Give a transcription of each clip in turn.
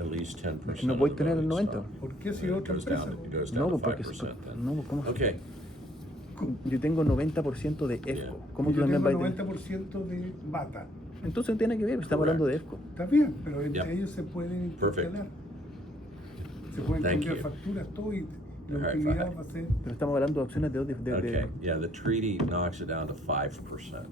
at least 10%. No voy a tener el 90. ¿Por qué si It otra goes empresa? down to, it goes No, down to porque 5% then. no, ¿cómo? Okay, Yo tengo 90% de EFCO. Yeah. ¿Cómo Y tú yo también tengo vas a tener? 90% de Bata. Entonces no tiene que ver, estamos hablando de EFCO. Está bien, pero entre Yeah. ellos se pueden Perfect. intercalar. Se pueden Thank cambiar you. facturas, todo, y la Alright, utilidad fine. va a ser. Pero estamos hablando de opciones okay, yeah, the treaty knocks it down to 5%.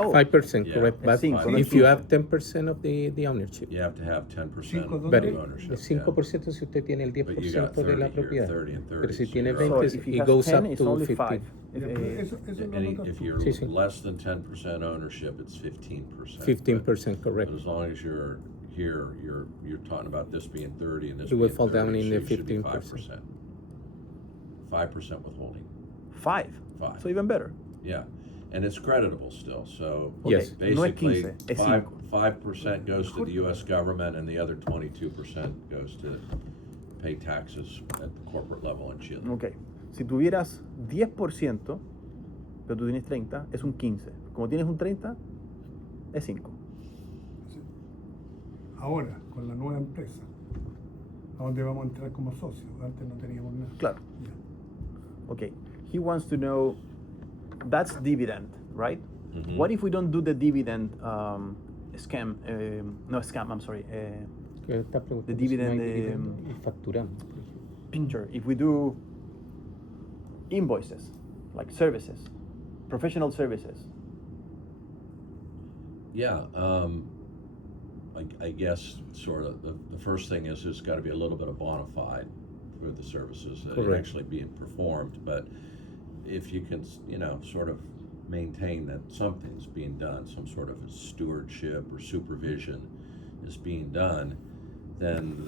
Oh, 5%, Yeah. correct. But Cinco, no if you 15. have 10% of the ownership, You have to have 10% Cinco of dólares. the ownership. es 5% si usted tiene el But you got 10% de la 30 here, propiedad. 30 and 30, Pero si so tiene you're so 20, if he it has goes 10, up it's to only 50. 5. Ya, pero eso And lo notas if tú. you're Sí, sí. less than 10% ownership, it's 15%. 15%, correct. But as long as you're here, you're talking about this being 30 and this It will being fall down 30, in so the it should be 15%. 5% withholding. 5. Five. So even better. Yeah, and it's creditable still, so. Ok, Yes. no es Basically, 15, es 5, 5. 5% goes to the US government and the other 22% goes to pay taxes at the corporate level in Chile. Ok. Si tuvieras 10%, pero tú tienes 30, es un 15. Como tienes un 30, es 5. Ahora, con la nueva empresa, a donde vamos a entrar como socios. Antes no teníamos nada. Claro. Ya. Okay. He wants to know, that's dividend, right? Mhm. What if we don't do the dividend scam? No scam, I'm sorry. Que está preguntando The si no hay dividend, dividendo y facturamos, por ejemplo. Picture. If we do invoices, like services, professional services. Yeah, I guess sort of the first thing is there's got to be a little bit of bona fide for the services that are Correct. actually being performed. But if you can, sort of maintain that something's being done, some sort of stewardship or supervision is being done, then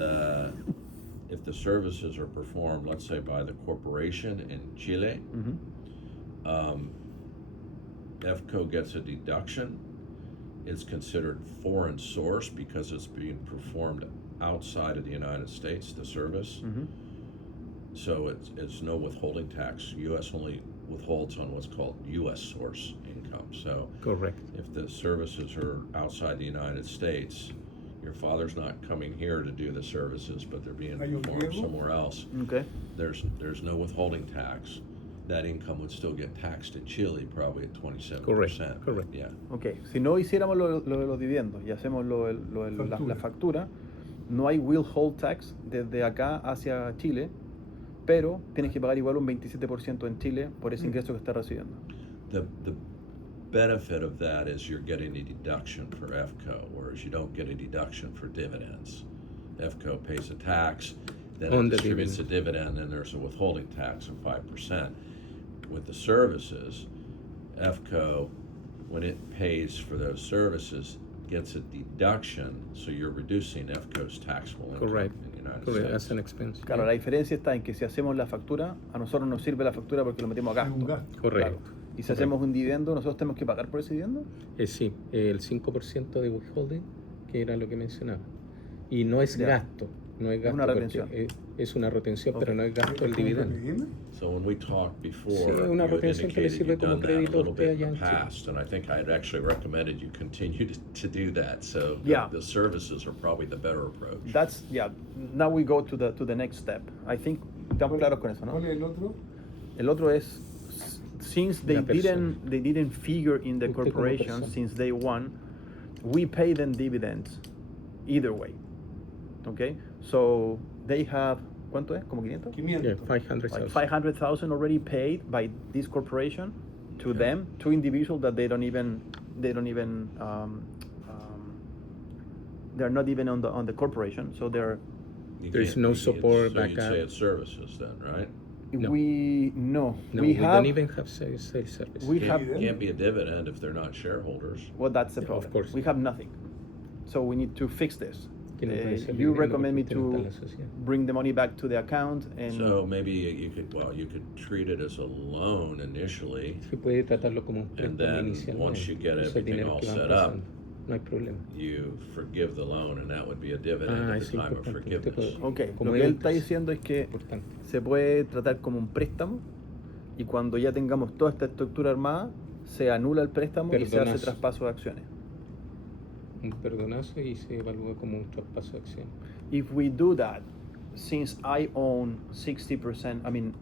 if the services are performed, let's say by the corporation in Chile, Mhm. EFCO gets a deduction. It's considered foreign source because it's being performed outside of the United States, the service. Mhm. So it's no withholding tax. U.S. only withholds on what's called U.S. source income. So Correct. if the services are outside the United States, your father's not coming here to do the services, but they're being Hay un performed riesgo. somewhere else. Okay. There's no withholding tax. That income would still get taxed in Chile, probably at 27%. Correct. Yeah. Ok, si no hiciéramos lo de los dividendos y hacemos la factura, no hay withhold tax desde acá hacia Chile, pero tienes que pagar igual un 27% en Chile por ese ingreso que estás recibiendo. The benefit of that is you're getting a deduction for EFCO, whereas you don't get a deduction for dividends. EFCO pays a tax, then On it the distributes a dividend, and there's a withholding tax of 5%. With the services, EFCO, when it pays for those services, gets a deduction, so you're reducing EFCO's taxable income Correct. in the United Correct. States. As an expense. Claro, la diferencia está en que si hacemos la factura, a nosotros nos sirve la factura porque lo metemos a Es un gasto. gasto. Correcto. Claro. Y si Correcto. hacemos un dividendo, ¿nosotros tenemos que pagar por ese dividendo? Sí, el 5% de withholding, que era lo que mencionaba. Y no es Ya. gasto, no es gasto. Una porque, retención. es una retención, Ok. pero no es gasto el ¿Cómo dividendo. PPM? So when we talked before, Sí, una you had retención que le indicated sirve you've como done that a crédito a little usted bit in allá the en Chile. past, and I think I had actually recommended you continue to do that. So Yeah. the services are probably the better approach. That's, yeah, now we go to the next step. I think estamos claros con eso, ¿no? ¿Cuál es el otro? El otro es, since they La persona. didn't figure in the Usted como corporation persona. since day one, we pay them dividends either way. Okay, so they have, ¿cuánto es? ¿Como 500? 500. Yeah, 500,000. Like 500,000 already paid by this corporation to them, to individuals that they're not even on the corporation, so they're. You There's can't- no you- support So you'd backup. say it's services then, right? No. We No, we we have don't even have sales service. we have Can't be a dividend if they're not shareholders. well, that's the Yeah, problem. of course. We have nothing, so we need to fix this. Que no puede ser You dividendo recommend me porque usted no está en to la sociedad. bring the money back to the account and So maybe you could treat it as a loan initially. Se puede tratarlo como un And préstamo then inicial. once you get Esos everything dineros all que van set up, pasando. No hay problema. You forgive the loan, and that would be a dividend Ah, at es the time of importante. Usted forgiveness. puede- Ok, como lo que él ventas. está diciendo es que Importante. se puede tratar como un préstamo y cuando ya tengamos toda esta estructura armada, se anula el préstamo y se hace Perdonas. traspaso de acciones. un perdonazo y se evalúa como un traspaso de acción. If we do that, since I own 60%, I mean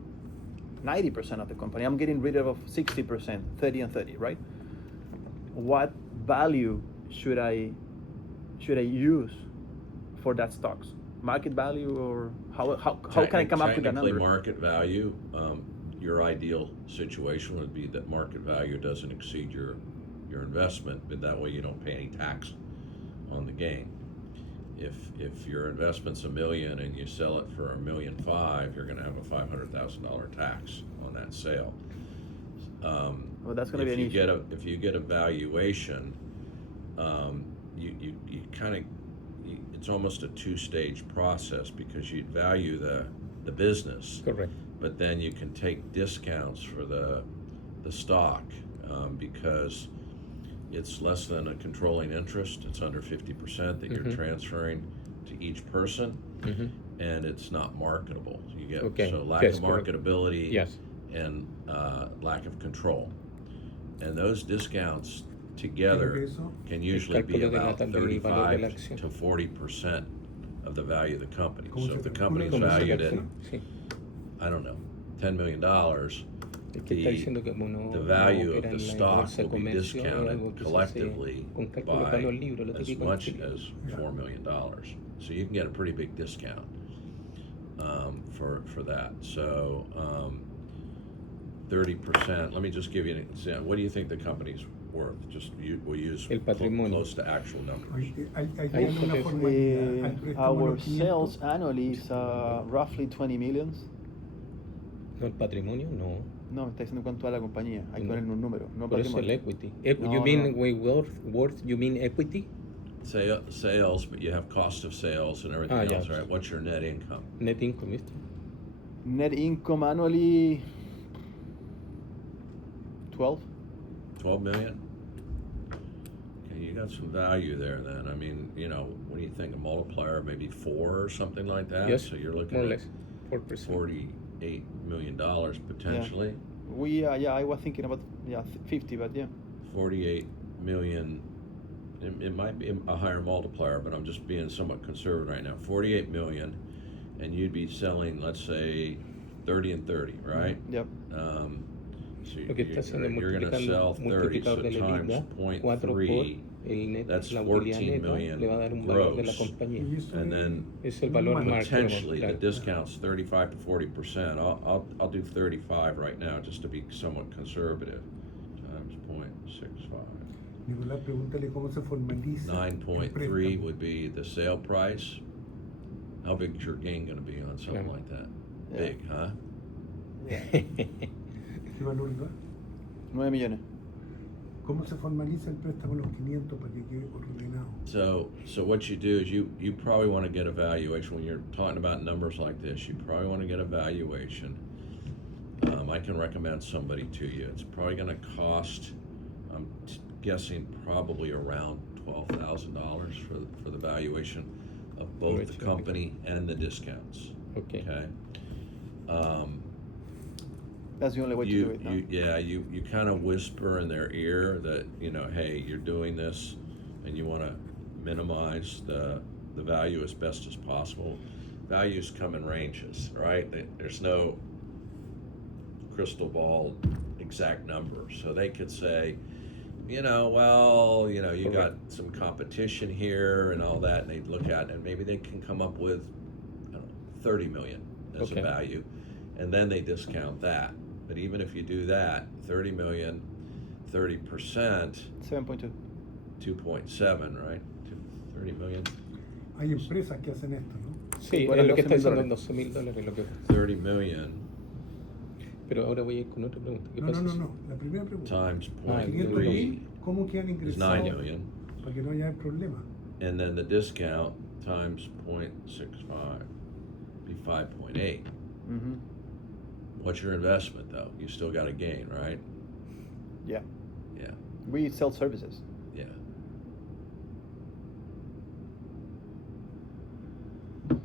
90% of the company, I'm getting rid of 60%, 30 and 30, right? What value should I use for that stocks? Market value, or how can I come up with that Technically, number? market value, your ideal situation would be that market value doesn't exceed your investment, but that way you don't pay any tax on the gain. If your investment's $1 million and you sell it for $1.5 million, you're going to have a $500,000 tax on that sale. Well, that's going to be an issue. If you get a valuation, you kind of, it's almost a two-stage process, because you value the business, Correct. but then you can take discounts for the stock, because it's less than a controlling interest. It's under 50% that you're transferring to each person, and it's not marketable. You get so lack of marketability, Yes. and lack of control, and those discounts together can usually be about 35 to 40% of the value of the company. So if the company is valued at, Sí. I don't know, $10 million, Es que está diciendo que como no, the value no of opera the en la stock bolsa de will be comercio, es algo discounted que se hace collectively con cálculo by para los libros, lo as típico en much Chile. as $4 million. So you can get a pretty big discount for that. So 30%. Let me just give you an example. What do you think the company's worth? Just we'll use El patrimonio. close to actual numbers. Hay una formalidad al préstamo Our los 500. sales annually is roughly 20 millions. No, el patrimonio, no. No, me está diciendo cuánto vale la compañía. Hay que No. ponerle un número, no Por eso el patrimonio. equity. No, You mean no. we worth, you mean equity? Sales, but you have cost of sales and everything Yeah. else, right? What's your net income? Net income, ¿viste? Net income annually 12. 12 million? Okay, you got some value there then. I mean, what do you think? A multiplier, maybe 4 or something like that? Yes, So you're looking more or at less, 4%. $48 million potentially. I was thinking about 50, but yeah. 48 million. It might be a higher multiplier, but I'm just being somewhat conservative right now. 48 million, and you'd be selling, let's say, 30 and 30, right? Yep. So Lo que está haciendo you're going to sell 30, so multiplicador de la times EBITDA, 4 por 0.3, el net, that's la utilidad 14 neta, million le va a dar un valor de la gross. compañía. Y eso and then Es el valor marco. potentially the Claro. discount's 35 to 40%. I'll do 35 right now, just to be somewhat conservative. Times 0.65. Nicolás, pregúntale cómo se formaliza. el 9.3 préstamo. would be the sale price. How big is your gain going to be on something Yeah. like that? Yeah. Big, huh? ¿Qué valor da? 9 millones. ¿Cómo se formaliza el préstamo los 500 para que quede ordenado? So what you do is you probably want to get a valuation when you're talking about numbers like this. You probably want to get a valuation. I can recommend somebody to you. It's probably going to cost, I'm guessing, probably around $12,000 for the valuation of both the company and the discounts. Okay. That's the only way to do it. No? You kind of whisper in their ear that, hey, you're doing this and you want to minimize the value as best as possible. Values come in ranges, right? There's no crystal ball exact number. So they could say, you got some competition here and all that, and they'd look at it and maybe they can come up with, I don't know, 30 million as a value, and then they discount that. But even if you do that, 30 million, 30%, 7.2. 2.7, right? 30 million, Hay empresas que hacen esto, ¿no? Sí, Bueno, es lo que está diciendo $12,000. $12,000 lo que. 30 million Pero ahora voy a ir con otra pregunta. ¿Qué pasa? No. La primera pregunta. times Ah, 0.3 ¿Cómo quedan is ingresados? 9 million. Para que no haya problema. And then the discount times 0.65 be 5.8. Mm-hmm. What's your investment though? You still got a gain, right? Yeah. Yeah, We sell services. yeah.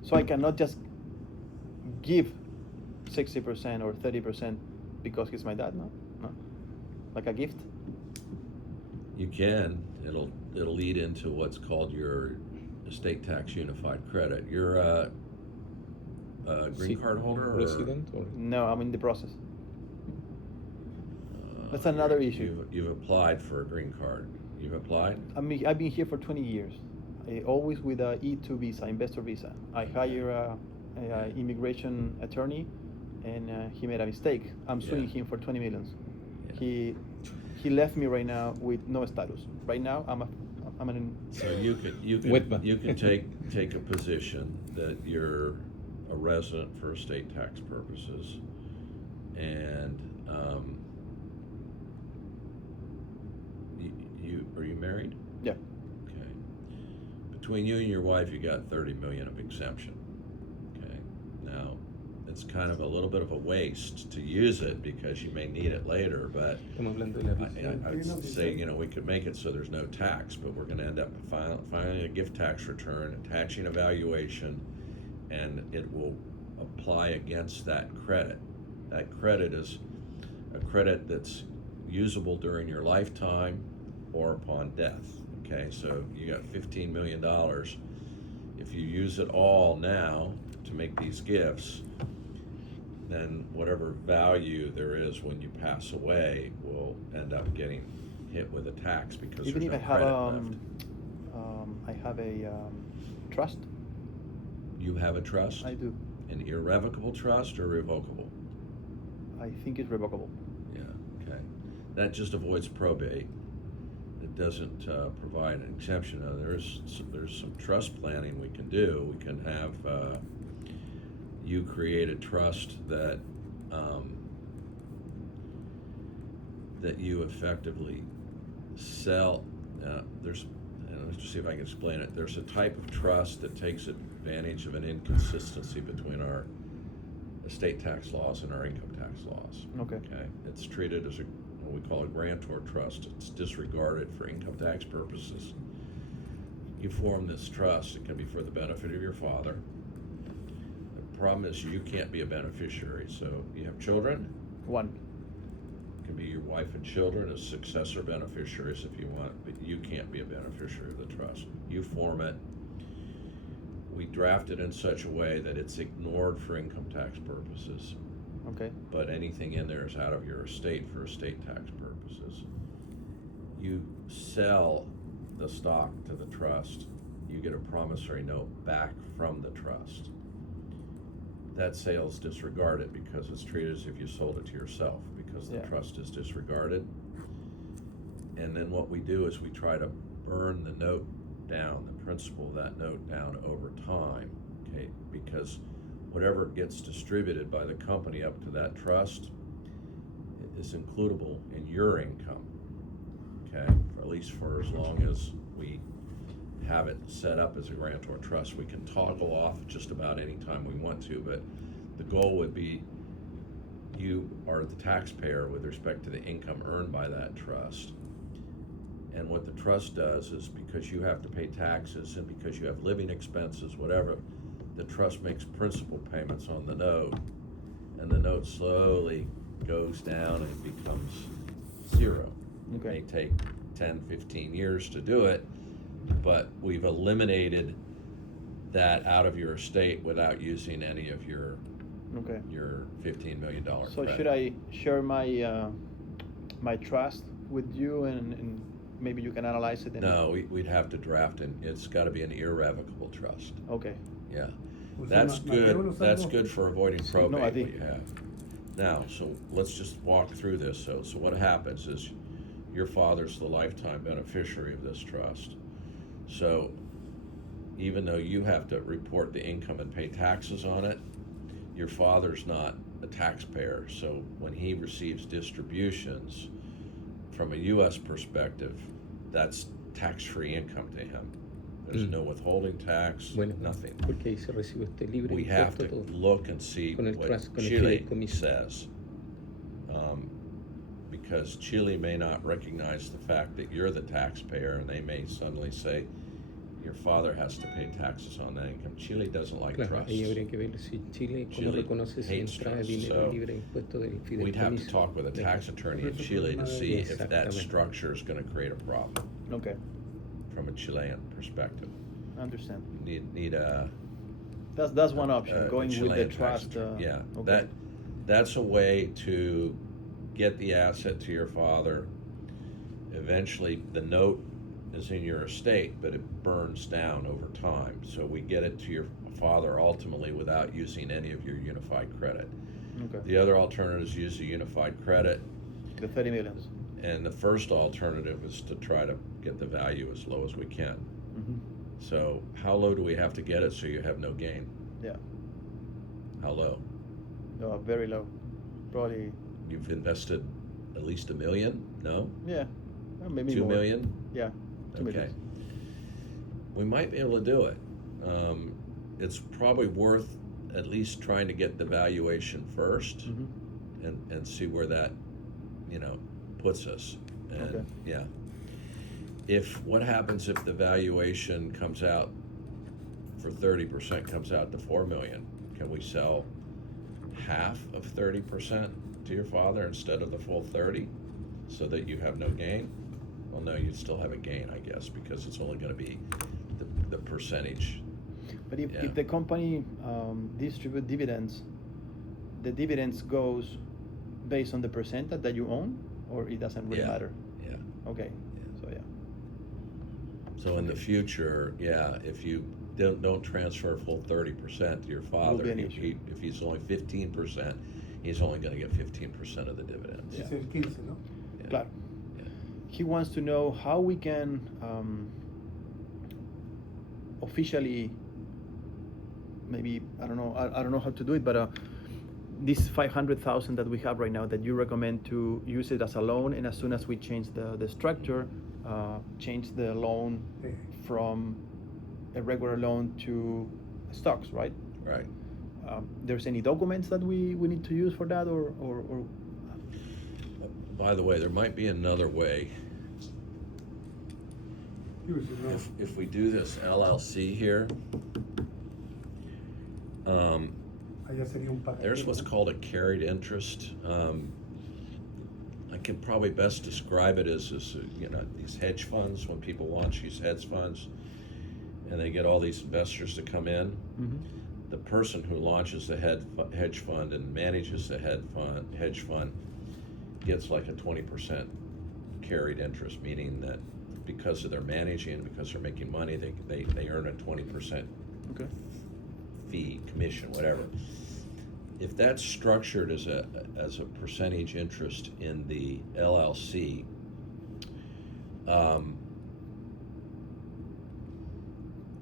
So I cannot just give 60% or 30% because he's my dad, no? Like a gift? You can. it'll lead into what's called your estate tax unified credit. You're a green card holder or resident or No, I'm in the process. That's you're- another issue. You've applied for a green card. You've applied? I've been here for 20 years, always with a E2 visa, investor visa. I hire a immigration attorney, and he made a mistake. I'm suing Yeah. him for 20 millions. Yeah. He left me right now with no status. Right now, I'm an So you can take a position that you're a resident for estate tax purposes, and you are you married? yeah. Okay. Between you and your wife, you got 30 million of exemption. Okay. Now, it's kind of a little bit of a waste to use it because you may need it later, but estamos hablando de la I'd say, we could make it so there's no tax, but we're gonna end up filing a gift tax return, attaching a valuation, and it will apply against that credit. That credit is a credit that's usable during your lifetime or upon death. Okay, so you got $15 million. If you use it all now to make these gifts, then whatever value there is when you pass away will end up getting hit with a tax because Even there's if no I have credit left. I have a trust. You have a trust? I do. An irrevocable trust or revocable? I think it's revocable. Yeah, okay. That just avoids probate. It doesn't provide an exemption. There's some trust planning we can do. We can have you create a trust that that you effectively sell. Let's just see if I can explain it. There's a type of trust that takes advantage of an inconsistency between our estate tax laws and our income tax laws. Okay. Okay, it's treated as what we call a grantor trust. It's disregarded for income tax purposes. You form this trust, it can be for the benefit of your father. The problem is you can't be a beneficiary, so you have children, One. it can be your wife and children as successor beneficiaries if you want, but you can't be a beneficiary of the trust. You form it. We draft it in such a way that it's ignored for income tax purposes, Okay. but anything in there is out of your estate for estate tax purposes. You sell the stock to the trust, you get a promissory note back from the trust. That sale is disregarded because it's treated as if you sold it to yourself because the Yeah. trust is disregarded. And then what we do is we try to burn the note down, the principal of that note down over time, okay? Because whatever gets distributed by the company up to that trust is includable in your income, okay? For at least for as long as we have it set up as a grantor trust. We can toggle off just about any time we want to, but the goal would be you are the taxpayer with respect to the income earned by that trust. And what the trust does is because you have to pay taxes and because you have living expenses, whatever, the trust makes principal payments on the note, and the note slowly goes down and it becomes zero. It may Okay. take 10, 15 years to do it, but we've eliminated that out of your estate without using any of your Okay. $15 million So credit. should I share my my trust with you, and maybe you can analyze it? And No, we'd have to draft it. It's got to be an irrevocable trust. Okay. Yeah, Pues that's una- Mateo good. nos That's habló- good for avoiding No, I probate. think- We have now. So let's just walk through this. So what happens is your father's the lifetime beneficiary of this trust. So even though you have to report the income and pay taxes on it, your father's not a taxpayer. So when he receives distributions from a U.S. perspective, that's tax-free income to him. There's no withholding tax, Bueno, nothing. porque ahí se recibe usted libre. We have impuesto, to todo. look and see Con el what trust, con el Chile fideicomiso. says. Because Chile may not recognize the fact that you're the taxpayer, and they may suddenly say, your father has to pay taxes on that income. Chile doesn't like Claro, trusts. ahí habría que ver si Chile, cómo Chile reconoce si hates entrada de trusts, dinero so libre impuesto del fideicomiso. We'd have to talk with a tax attorney in Chile to see if that Exactamente. structure is gonna create a problem. Okay. from a Chilean perspective. I understand. Need a That's one option. a Going with the Chilean tax trust. attorney. Yeah, Okay. that's a way to get the asset to your father. Eventually, the note is in your estate, but it burns down over time. So we get it to your father ultimately without using any of your unified credit. Okay. The other alternative is use the unified credit, The 30 millions. and the first alternative is to try to get the value as low as we can. Mm-hmm. So how low do we have to get it so you have no gain? Yeah. How low? No, very low. Probably. You've invested at least $1 million? No? Yeah. Maybe 2 more. million? Yeah. 2 Okay. million. We might be able to do it. It's probably worth at least trying to get the valuation first Mm-hmm. and see where that, puts us. And Okay. yeah. What happens if the valuation comes out for 30% comes out to 4 million? Can we sell half of 30% to your father instead of the full 30 so that you have no gain? Well, no, you'd still have a gain, I guess, because it's only going to be the percentage. But if, Yeah. if the company distribute dividends, the dividends goes based on the percentage that you own, or it doesn't really Yeah. matter? Yeah. Okay. Yeah. So yeah. So in the future, yeah, if you don't transfer full 30% to your father, be an issue. if he's only 15%, he's only going to get 15% of the dividends. Yeah. Es el 15, ¿no? Yeah. Claro. Yeah. He wants to know how we can officially, maybe I don't know how to do it, but this 500,000 that we have right now, that you recommend to use it as a loan, and as soon as we change the structure, change the loan Sí. from a regular loan to stocks, right? Right. There's any documents that we need to use for that, or By the way, there might be another way. Use it, no? If we do this LLC here, Allá sería un paquete. there's what's called a carried interest. I can probably best describe it as these hedge funds. When people launch these hedge funds, and they get all these investors to come in, Mhm. the person who launches the hedge fund and manages the hedge fund gets like a 20% carried interest, meaning that because of their managing, because they're making money, they earn a 20% Okay. fee, commission, whatever. If that's structured as a percentage interest in the LLC,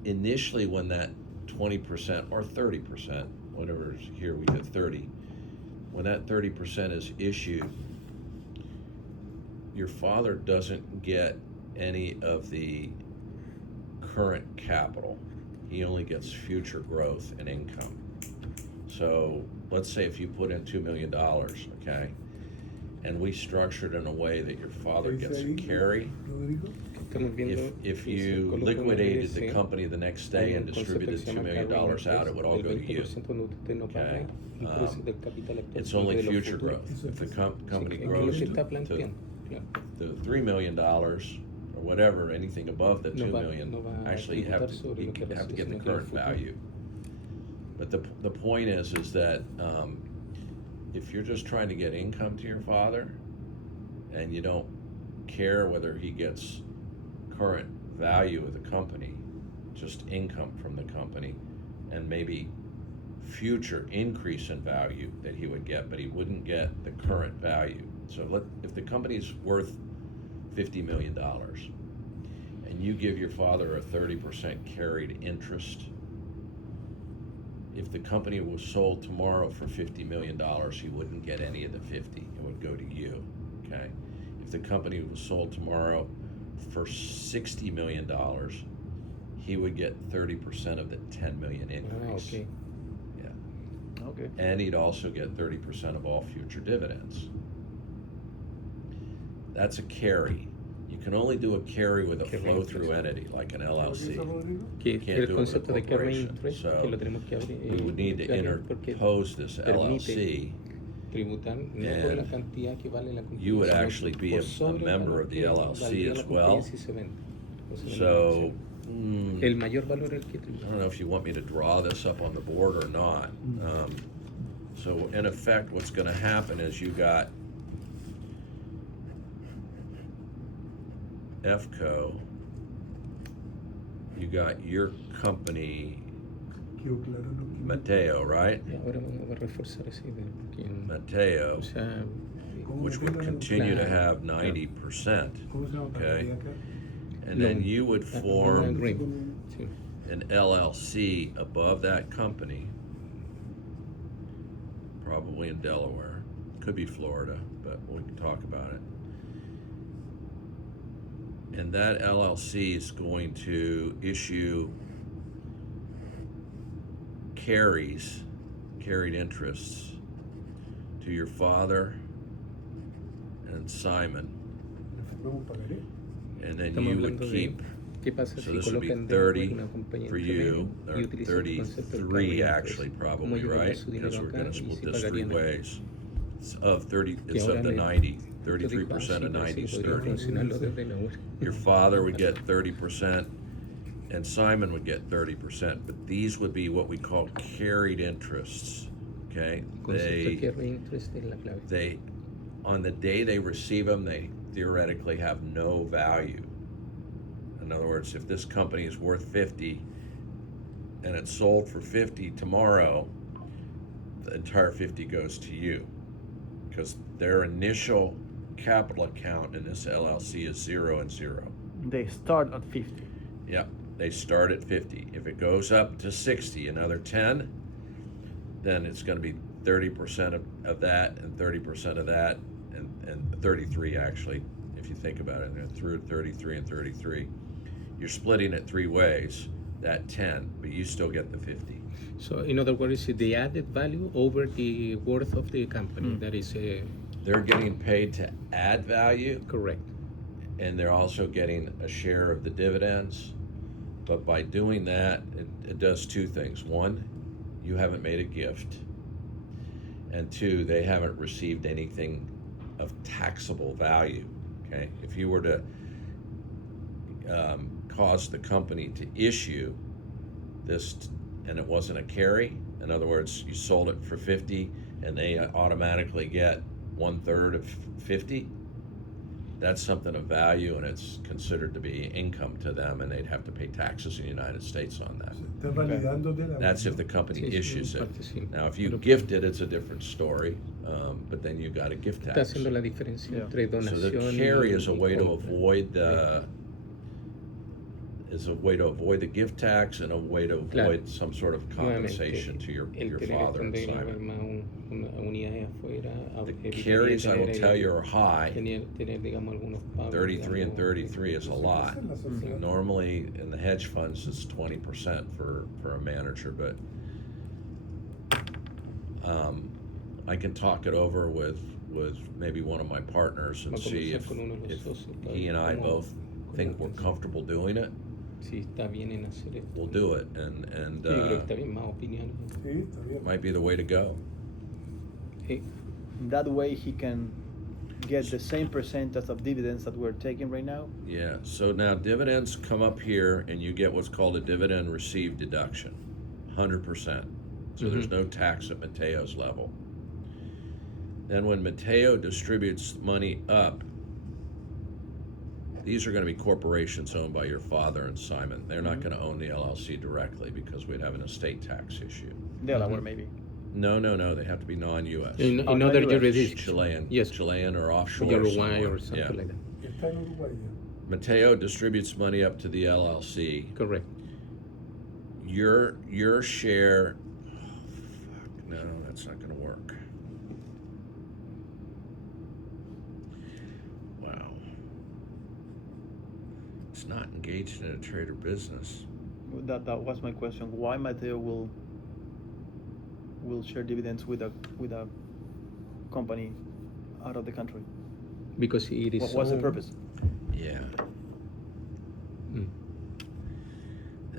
initially when that 20% or 30%, whatever is here, we get 30, when that 30% is issued, your father doesn't get any of the current capital. He only gets future growth and income. So let's say if you put in $2 million, okay, and we structured in a way that your father ¿Qué dice gets a ahí, carry, Rodrigo? Estamos viendo if que se you coloca una liquidated the LLC, company the next hay day un and concepto que distributed se $2 llama million carry out, it would all interest, go to you. el 20% donde usted no paga Okay. el precio del capital actual It's only de los future futuros. growth. If the company Sí, es que lo grows que to está planteando, claro. the $3 million or whatever, anything above the No $2 va- million, no va a actually you have tributar sobre lo que to recibe, get the sino que el current futuro. value. But the point is that if you're just trying to get income to your father and you don't care whether he gets current value of the company, just income from the company, and maybe future increase in value that he would get, but he wouldn't get the current value. So if the company's worth $50 million and you give your father a 30% carried interest, if the company was sold tomorrow for $50 million, he wouldn't get any of the 50. It would go to you, okay? If the company was sold tomorrow for $60 million, he would get 30% of the 10 million Ah, increase. okay. Yeah. Okay. And he'd also get 30% of all future dividends. That's a carry. You can only do a carry with a Carry flow-through interest. entity like an ¿Lo que LLC. dice Rodrigo? Que Can't el do it with a concepto de carry corporation, interest, so que lo tenemos que abrir, We would need to abrir porque interpose this permite LLC. tributar no por la And cantidad que vale la compañía, you would sino actually be por a sobre el member valor of the que LLC valdría as la compañía well. si se vende. So, El mayor valor el que I don't know if you want me to draw this up on the board or not. So in effect, what's gonna happen is you got FCO, you got your company, Quedó claro lo que- Mateo, right? Y ahora vamos a reforzar esa idea. Porque, Mateo, o sea, ¿Cómo which would Mateo? continue to Claro. have 90%. ¿Cómo se llama? Okay. ¿Panadería acá? And then Loan. you would Loan form agreement. Sí. an LLC above that company, probably in Delaware, could be Florida, but we can talk about it. And that LLC is going to issue carried interests to your father and Simon, ¿Le firmamos pagaré? and then Estamos you would hablando de keep. qué pasa So si this would be colocan 30 dentro de una compañía for entre you, medio or y utilizan el concepto del 33 carry actually, interest. probably, Cómo ellos right? meten su Because dinero we're acá gonna y split si this three pagarían. ways. It's of 30, Que it's of ahora the le- 90, Yo digo, 33% of parece 90 is que podría 30. funcionarlo desde Delaware. Your father would get 30%, and Simon would get 30%, but these would be what we call carried interests, okay? El concepto de carry interest es la clave. They, on the day they receive them, they theoretically have no value. In other words, if this company is worth 50 and it's sold for 50 tomorrow, the entire 50 goes to you, because their initial capital account in this LLC is 0 and 0. They start at 50. Yep, they start at 50. If it goes up to 60, another 10, then it's going to be 30% of that and 30% of that, and 33 actually, if you think about it. They're through 33 and 33. You're splitting it three ways, that 10, but you still get the 50. So in other words, the added value over the worth of the company. That is They're getting paid to add value, correct. and they're also getting a share of the dividends. But by doing that, it does two things. One, you haven't made a gift. And two, they haven't received anything of taxable value, okay? If you were to cause the company to issue this and it wasn't a carry, in other words, you sold it for 50 and they automatically get 1/3 of 50, that's something of value, and it's considered to be income to them, and they'd have to pay taxes in the United States on that. ¿Estás validando de la That's if the company Sí, sí, issues en it. parte sí. Now, if you Pero gift it, it's a different story, but then you got a gift Está tax. haciendo la diferencia Yeah. entre So donación the carry y is a way to compra. avoid the gift tax and a way to Claro. avoid some sort of compensation to your el tener father and esconder haber Simon. más una unidades afuera. The evitaría carries, I will tener tell you, are high. tener digamos algunos pagos. 33 and digamos, 33 is a lot. Esa es la sociedad. Normally, in the hedge funds, it's 20% for a manager, but I can talk it over with maybe one of my partners and Va a see conversar if con uno de los socios para he and I cómo- both think we're comfortable doing it. si está bien en hacer esto. We'll do it, and Sí, creo que está bien, más opiniones. Sí, está bien. might be the way to go. Sí. That way he can get the same percentage of dividends that we're taking right now. Yeah, so now dividends come up here and you get what's called a dividend received deduction, 100%. So there's no tax at Mateo's level. Then when Mateo distributes money up, these are gonna be corporations owned by your father and Simon. They're not gonna own the LLC directly because we'd have an estate tax issue. Delaware, maybe. No, they have to be non-US. In Oh, no, other US. jurisdictions. Chilean, Yes. Chilean or offshore Uruguay somewhere. or something Yeah. like that. Está en Uruguay ya. Mateo distributes money up to the LLC. Correct. Your share. Oh, fuck, no, that's not going to work. Wow. It's not engaged in a trade or business. That was my question. Why Mateo will share dividends with a company out of the country? Because it is What's the owned- purpose? Yeah. Mm.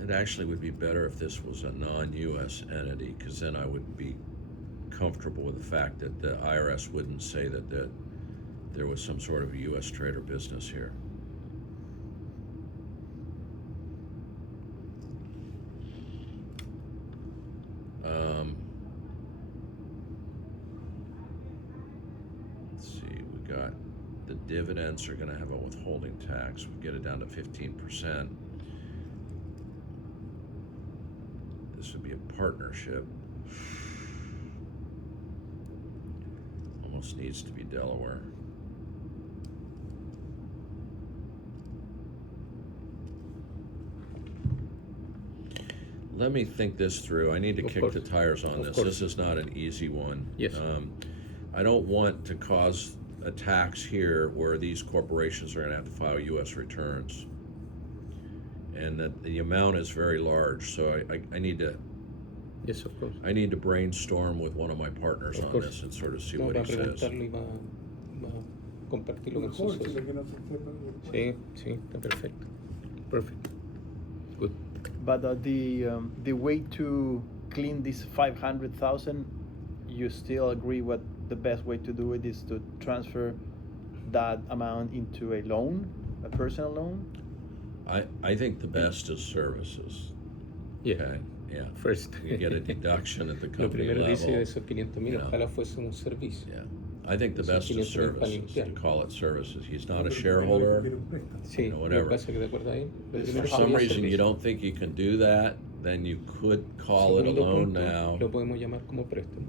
It actually would be better if this was a non-US entity, because then I would be comfortable with the fact that the IRS wouldn't say that there was some sort of US trade or business here. dividends are gonna have a withholding tax. We get it down to 15%. This would be a partnership. Almost needs to be Delaware. Let me think this through. I need to Of kick course. the tires on Of this. course. This is not an easy one. Yes. I don't want to cause a tax here where these corporations are gonna have to file US returns. And that the amount is very large, so I need to Yes, of course. brainstorm with one of my partners Of on course. this and sort of see No, what va a he says. preguntarle y va a compartirlo con sus Mejor, si socios. lo que no se sepa después. Sí, sí, está perfecto. Perfect. Good. But the way to clean this 500,000, you still agree what the best way to do it is to transfer that amount into a loan, a personal loan? I think the best is services. Yeah. Okay, yeah. First. You get a deduction at the Lo company primero dice de level. esos 500,000, you know. ojalá fuese un servicio. Yeah, I think the Esos best is 500,000 para services, to limpiar. call it services. He's not a Pero shareholder. quiere un préstamo. Sí, know, lo whatever. que pasa es que de acuerdo a él, lo For primero For some sería reason you servicio. don't think you can do that, then you could call it a Segundo loan punto, now, lo podemos llamar como préstamo.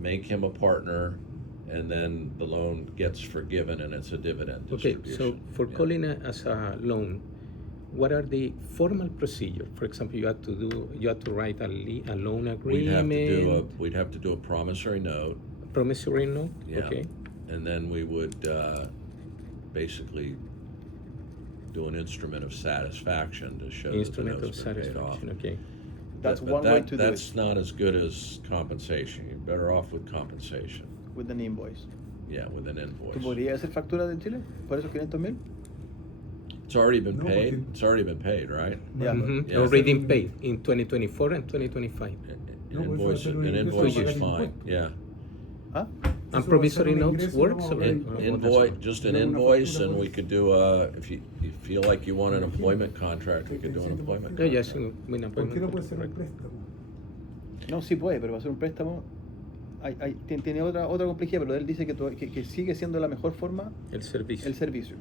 make him a partner, and then the loan gets forgiven and it's a dividend Okay, distribution. so for Yeah. calling it as a loan, what are the formal procedure? For example, you have to write a loan agreement, We'd have to do a promissory note, promissory note, Yeah. okay? and then we would basically do an instrument of satisfaction to show that the Instrument of note's been paid off. satisfaction, okay? That's But one way to do That's it, not as good as compensation. You're better off with compensation. with an invoice. Yeah, with an ¿Tú invoice. podrías hacer factura de Chile por esos 500,000? It's already been No, paid. porque- It's already been paid, right? Yeah. Mhm, Yeah. already been paid in 2024 and 2025. No, An pues invoice, eso va a ser un an ingreso invoice para is pagar fine, impuestos. yeah. ¿Ah? Eso va a ser promissory un notes ingreso, works, vamos a or- pagar or- impuestos. Invoice, just an No, una invoice, factura and por we eso. could do if you feel like you want an employment contract, we could do an employment Yeah, contract. yes, buena ¿Por qué no buena- puede ser un correcto. préstamo? No, sí puede, pero va a ser un préstamo. Tiene otra complejidad, pero él dice que sigue siendo la mejor forma El servicio. el servicio.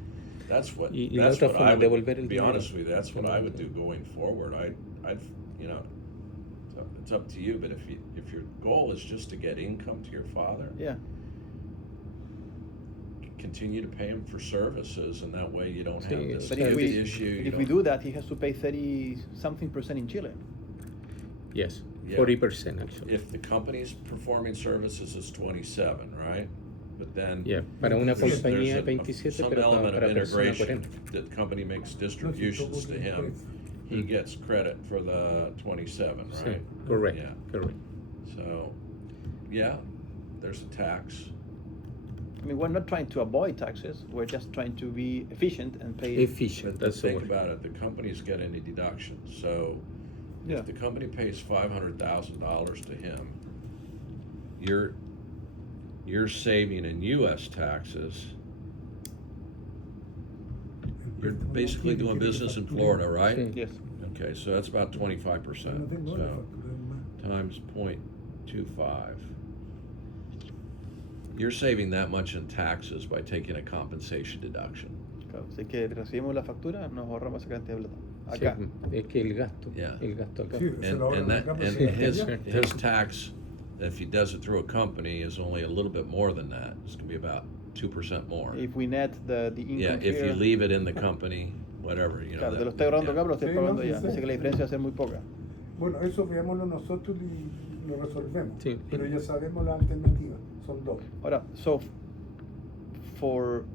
That's what, Y la that's otra what forma I de would, devolver el to be dinero. honest with you, that's what I would do going forward. I'd, you know, it's up to you, but if your goal is just to get income to your father, Yeah. continue to pay him for services, and that way you don't have Sí, this But Yeah, if hefty we, issue. you if we don't- do that, he has to pay 30-something% in Chile. Yes, Yeah. 40% actually. If the company's performing services is 27, right? But then. Yeah, para una there's- compañía there's 27, some pero element para of persona integration. 40. The company makes distributions to him, he Mm. gets credit for the 27, Sí, right? correct, Yeah. correct. So, yeah, there's a tax. I mean, we're not trying to avoid taxes. We're just trying to be efficient and pay. Efficient, But that's the think word. about it, the company's getting a deduction, so Yeah. if the company pays $500,000 to him, you're saving in US taxes. You're basically doing business in Florida, right? Sí. Yes. Okay, so that's about 25%, No tengo la so factura, es más. times 0.25. You're saving that much in taxes by taking a compensation deduction. Claro, si es que recibimos la factura, nos ahorramos esa cantidad de plata. Sí, Acá. es que el gasto, Yeah. el gasto acá. Sí, se And, lo ahorran and that, acá, pero and se gasta his, allá. his tax, if he does it through a company, is only a little bit more than that. It's gonna be about 2% more. If we net the income Yeah, if you here, leave it in the company, whatever, you know. claro, that- te lo estoy ahorrando yeah. acá, pero lo estoy Sí, pagando no, sí, allá. sí. Así que la diferencia va a ser muy poca. Bueno, eso veámoslo nosotros y lo resolvemos. Sí. Pero ya sabemos la alternativa, son dos. Ahora, so for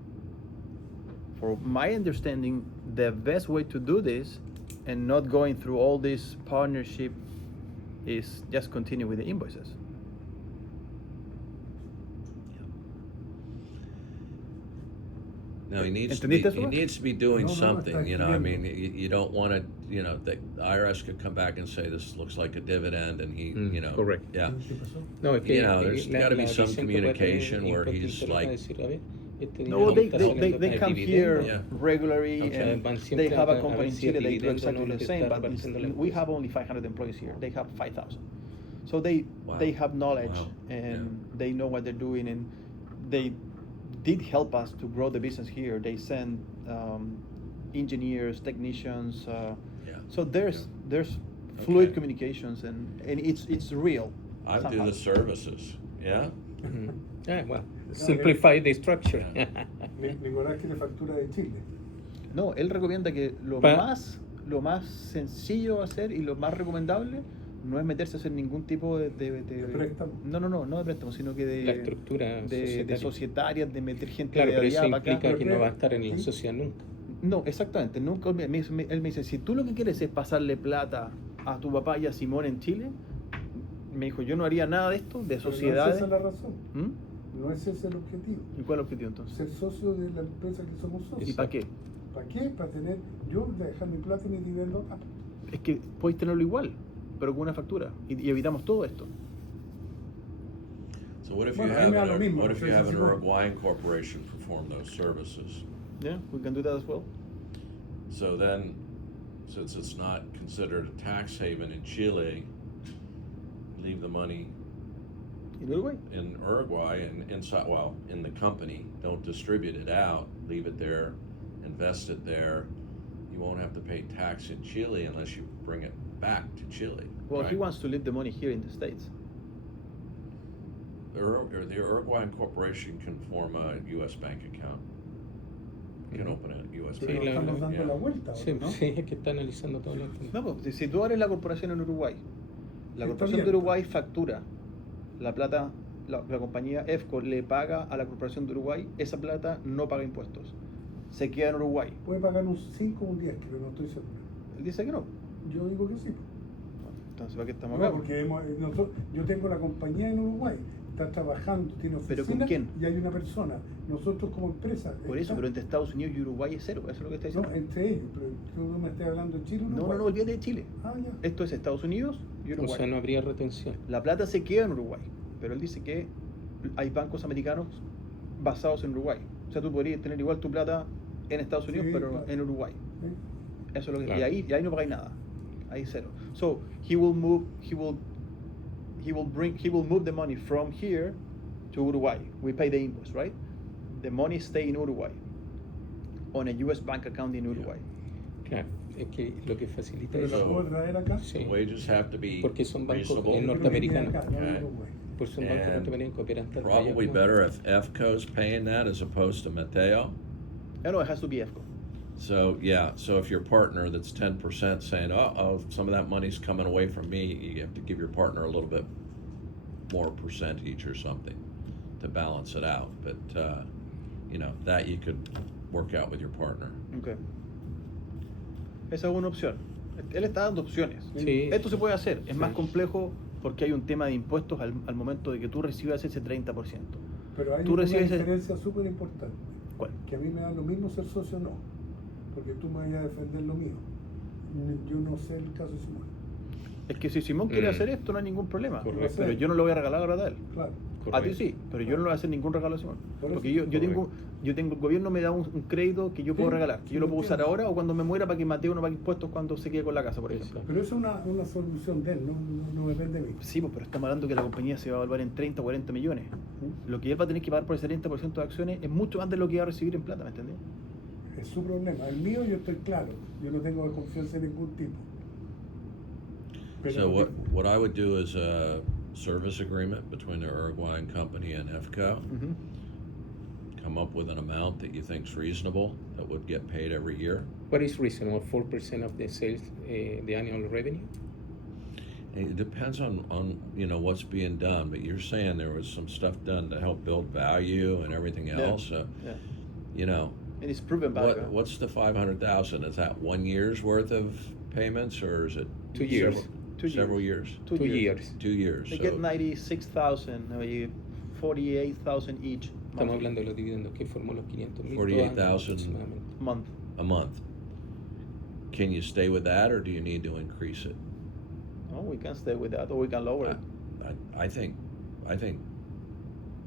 my understanding, the best way to do this and not going through all this partnership is just continue with the invoices. No, he needs to be, ¿Entendiste he eso? needs to be doing No, no, something, está you know, I escribiendo. mean, you don't wanna, you know, the IRS could come back and say, this looks like a dividend, and he, Mm, you know. correct. Yeah, ¿Qué pasó? No, es que You know, there's gotta be some Vicente puede communication tener where impuesto he's interno like- a decir, a ver, este No, dinero they, está they, saliendo they, acá they de come dividendo. here Yeah. regularly O sea, and van they siempre have a a ver company in si el Chile, they do dividendo no exactly lo the que same, está but repartiendo la we empresa. have only 500 employees here. They have 5,000. So they Wow. have knowledge Wow. and they know what they're doing and they did help us to grow the business here. They send engineers, technicians. Yeah. So there's fluid Okay. communications and it's real. I do somehow. the services, yeah? Mhm. Yeah, well, simplify the structure. Nicolás quiere factura de Chile. No, él recomienda que lo más sencillo de hacer y lo más recomendable no es meterse a hacer ningún tipo de préstamo. No de préstamo, sino que de La estructura de societaria. societarias, de meter gente Claro, de pero allá eso para acá. implica que no Pero- va a estar en la ¿sí? sociedad nunca. No, exactamente. Nunca él me dice, si tú lo que quieres es pasarle plata a tu papá y a Simón en Chile, me dijo, yo no haría nada de esto, de Pero sociedades. No es esa la razón. ¿Mm? No es ese el objetivo. ¿Y cuál es el objetivo entonces? Ser socio de la empresa que somos socios. ¿Y para qué? ¿Para qué? Para tener, yo dejar mi plata y mi dividendo acá. Es que podéis tenerlo igual, pero con una factura. Y evitamos todo esto. So what if you Bueno, a mí have, me da lo an, mismo, what if no you sé have si an vos- Uruguayan corporation perform those services? Yeah, we can do that as well. So then, since it's not considered a tax haven in Chile, leave the money ¿En Uruguay? in Uruguay and inside, well, in the company. Don't distribute it out. Leave it there, invest it there. You won't have to pay tax in Chile unless you bring it back to Chile. Well, he right? wants to leave the money here in the States. The Uruguayan corporation can form a U.S. bank account. Can Mhm. open a U.S. Sí, Pero bank la- estamos account. dando yeah. la vuelta, Sí, ¿no? sí, es que está analizando todo el tema. No, pues, si tú eres la corporación en Uruguay, la Está corporación de abierto. Uruguay factura la plata, la compañía EFCO le paga a la corporación de Uruguay, esa plata no paga impuestos. Se queda en Uruguay. Puede pagar un 5 o un 10, pero no estoy seguro. Él dice que no. Yo digo que sí. Entonces, ¿para qué estamos No, acá? porque yo tengo la compañía en Uruguay, está trabajando, tiene ¿Pero oficina con quién? y hay una persona. Nosotros como empresa. Por eso, pero entre Estados Unidos y Uruguay es cero, eso es lo que está diciendo. No, entre ellos, pero tú no me estás hablando de Chile o No, Uruguay. olvídate de Chile. Ah, ya. Esto es Estados Unidos y O Uruguay. sea, no habría retención. La plata se queda en Uruguay, pero él dice que hay bancos americanos basados en Uruguay. O sea, tú podrías tener igual tu plata en Estados Unidos, Sí, pero claro. en Uruguay. ¿Sí? Eso es lo que Claro. y ahí no pagáis nada. Ahí cero. So he will move the money from here to Uruguay. We pay the invoice, right? The money stay in Uruguay on a US bank account in Uruguay. Claro, es que lo que facilita Pero es la So- puedo traer acá. Sí. Wages have to be Porque son bancos reasonable. en Pero norteamericanos. viene acá, no en Okay. Uruguay. por ser un banco And norteamericano que operan tanto Probably allá como- better if EFCO's paying that as opposed to Mateo. No, it has to be EFCO. So yeah, so if your partner that's 10% saying, oh, some of that money's coming away from me, you have to give your partner a little bit more percentage or something to balance it out. But that you could work out with your partner. Okay. Esa es una opción. Él está dando opciones. Sí. Esto se puede hacer. Es Sí. más complejo porque hay un tema de impuestos al momento de que tú recibas ese 30%. Pero hay Tú una recibes el- diferencia súper importante. ¿Cuál? Que a mí me da lo mismo ser socio o no. Porque tú me vayas a defender lo mío. Yo no sé el caso de Simón. Es que si Simón quiere Mm. hacer esto, no hay ningún problema. Correcto. Pero yo no le voy a regalar la plata a él. Claro. A ti Correcto. sí, pero yo no le voy a hacer ningún regalo a Simón. Por Porque eso, yo tengo, el gobierno me da un crédito que yo puedo Sí, regalar, que sí, yo lo lo puedo usar entiendo. ahora o cuando me muera para que Mateo no pague impuestos cuando se quede con la casa, por ejemplo. Pero eso es una solución de él, no depende de mí. Sí, pues, pero estamos hablando que la compañía se va a evaluar en 30 o 40 millones. Lo que él va a tener que pagar por el 70% de acciones es mucho más de lo que va a recibir en plata, ¿me entendés? Es su problema. El mío yo estoy claro. Yo no tengo desconfianza en ningún tipo. Pero So what I would do is a service agreement between the Uruguayan company and EFCO. Ujú. Come up with an amount that you think's reasonable that would get paid every year. What is reasonable? 4% of the sales, the annual revenue? It depends on what's being done, but you're saying there was some stuff done to help build value and everything Yeah. else. So, Yeah. And it's proven value. what's the 500,000? Is that 1 year's worth of payments, or is it 2 years. Several years. 2 2 years. years. 2 years. They So get 96,000, 48,000 each Estamos month. hablando de los dividendos que formó los 500.000 48,000. aproximadamente. Month. a month. Can you stay with that, or do you need to increase it? Oh, we can stay with that, or we can lower it. I think.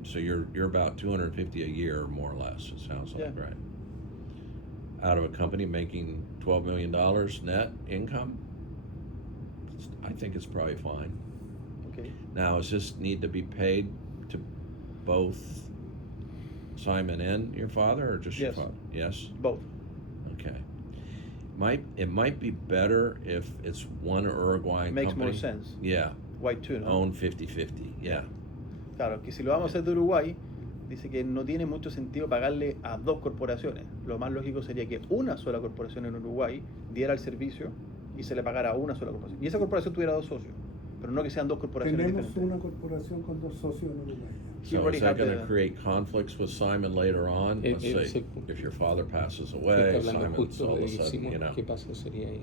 So you're about 250 a year, more or less. It sounds like, Yeah. right? Out of a company making $12 million net income, I think it's probably fine. Okay. Now, does this need to be paid to both Simon and your father, or just your Yes. father? Yes. Both. Okay. It might be better if it's one Uruguayan Makes company. more sense. Yeah. Why two, no? Own 50-50. Yeah. Claro, que si lo vamos a hacer de Uruguay, dice que no tiene mucho sentido pagarle a dos corporaciones. Lo más lógico sería que una sola corporación en Uruguay diera el servicio y se le pagara a una sola corporación. Y esa corporación tuviera dos socios, pero no que sean dos corporaciones Tenemos diferentes. una corporación con 2 socios en Uruguay. You So already is that have going to the- create conflicts with Simon later on? It- Let's it's say a- if your father passes Se away, está hablando Simon's justo all of de a sudden, you know, qué pasa sería ahí.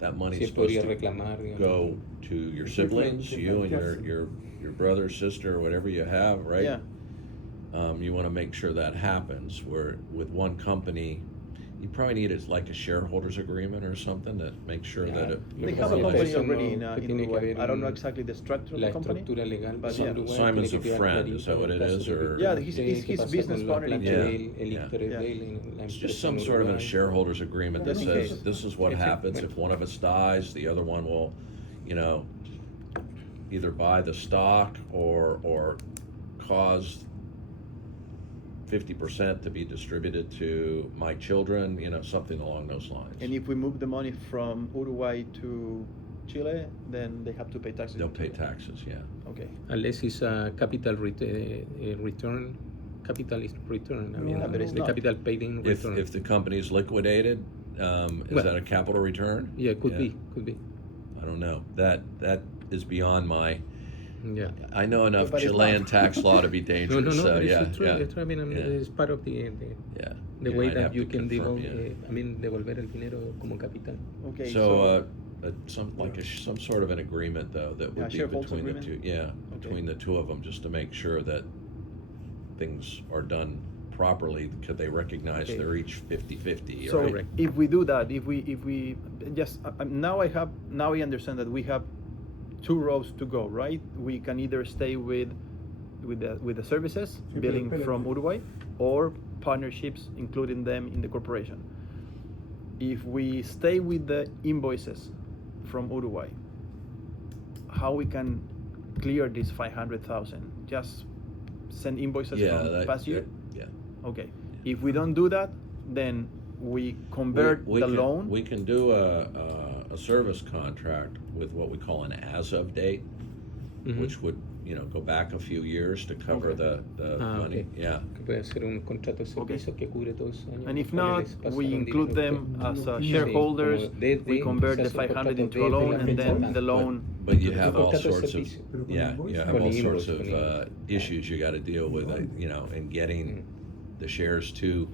that Si money's él supposed podría to reclamar, digamos. go to your siblings, you and your brother, sister, whatever you have, right? Yeah. You want to make sure that happens. Where with one company, you probably need like a shareholders agreement or something that makes sure Yeah. that it. Lo They que have a pasa es que company eso already no- in que tiene que Uruguay. haber I don't know un- exactly the structure of la the company. estructura legal But de yeah. Uruguay Simon's tiene a que quedar friend, clarito is that what en it caso is, de or- que Yeah, qué his pasa business con la partner plata in de Chile. él, el Yeah. interés Yeah. de él en la It's empresa just some en sort of a Uruguay. shareholders agreement that Just in says case. this is what Okay, happens bueno. if one of us dies, the other one will, you know, either buy the stock or cause 50% to be distributed to my children, you know, something along those lines. And if we move the money from Uruguay to Chile, then they have to pay taxes. They'll in pay Chile. taxes, yeah. Okay. Unless it's a capital return, capitalist return. I mean, No, but it's the not. capital paid in If return. the company's liquidated, is Well, that a capital return? Yeah, could be. I don't know. That is beyond my. Yeah. I know enough But it's Chilean not. tax law to be No, dangerous. no, So but yeah, it's true. yeah, It's true. I mean, yeah. it's part of the yeah. the You way might that have you to can confirm, devolver el dinero como capital. Okay. So, some sort of an agreement though that Yeah, would be shareholders between the agreement? two. Yeah, Okay. between the two of them, just to make sure that things are done properly. Could they recognize Okay. they're each 50-50? So right? Correct. if we do that, if we just now I understand that we have two roads to go, right? We can either stay with the services Sí, pero billing espérate. from Uruguay, or partnerships including them in the corporation. If we stay with the invoices from Uruguay, how we can clear this 500,000? Just send invoices Yeah, from that, past year. yeah. Okay. If we don't do that, then we convert We the can, loan. We can do a service contract with what we call an as of date, Ujú. which would, you know, go back a few years to cover Okay. the Ah, money. okay. Yeah. Que puede ser un contrato de servicio que cubre todos esos años. And if los not, cuales pasaron we include dinero them a as Sí, shareholders. como desde- We convert se the hace un 500 contrato into a desde loan, la and fecha then tal. the loan. But you have all Contrato de sorts of, servicio. Pero con yeah, invoice. you have Con all invoice, sorts of con invoice. issues you got to deal with, you know, in getting the shares to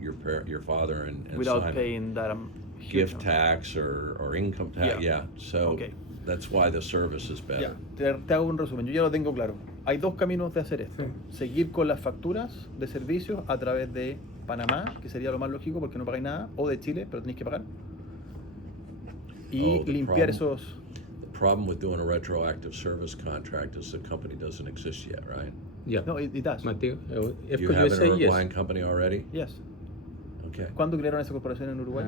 your father and Without Simon. paying that huge Gift amount. tax or income tax. Yeah. Yeah. So Okay. that's why the service is Ya, better. te hago un resumen, yo ya lo tengo claro. Hay dos caminos de hacer esto. Sí. Seguir con las facturas de servicios a través de Panamá, que sería lo más lógico porque no pagáis nada, o de Chile, pero tenéis que pagar. Y Oh, the limpiar problem- esos... The problem with doing a retroactive service contract is the company doesn't exist yet, right? Yeah. No, it does. Mateo, if You you have an say Uruguayan yes. company already? Yes. Okay. ¿Cuándo crearon esa corporación en Uruguay?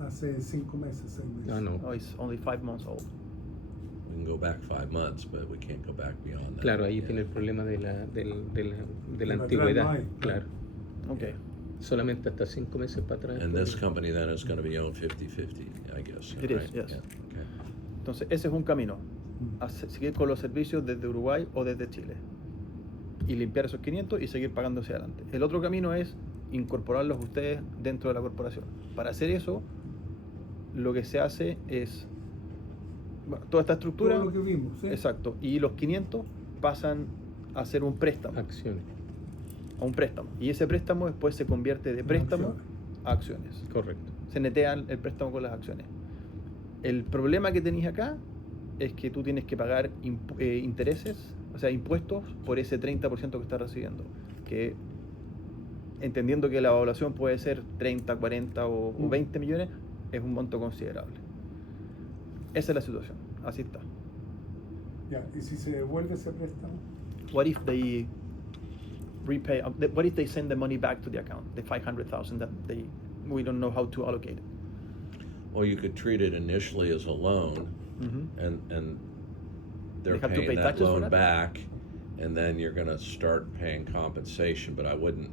Hace 5 meses, 6 meses. Ah, no. Oh, it's only 5 months old. We can go back 5 months, but we can't go back beyond that. Claro, ahí Yeah. tiene el problema de la Para atrás antigüedad. no hay. Claro. Okay. Solamente hasta 5 meses para atrás. And this company then is going to be owned 50-50, I guess. It right? is, yes. Yeah. Okay. Entonces, ese es un camino. Seguir con los servicios desde Uruguay o desde Chile. Y limpiar esos 500 y seguir pagando hacia adelante. El otro camino es incorporarlos ustedes dentro de la corporación. Para hacer eso, lo que se hace es bueno, toda esta estructura. Todo lo que vimos, ¿sí? Exacto. Y los 500 pasan a ser un préstamo. Acciones. A un préstamo. Y ese préstamo después se convierte de préstamo acciones. a acciones. Correcto. Se netean el préstamo con las acciones. El problema que tenéis acá es que tú tienes que pagar intereses, o sea, impuestos por ese 30% que estás recibiendo. Que entendiendo que la evaluación puede ser 30, 40 o 20 millones, es un monto considerable. Esa es la situación. Así está. Ya, ¿y si se devuelve ese préstamo? What if they repay? What if they send the money back to the account, the 500,000 that we don't know how to allocate it? Well, you could treat it initially as a loan, Mhm. and they're They have to paying pay that taxes for loan that? back, and then you're gonna start paying compensation, but I wouldn't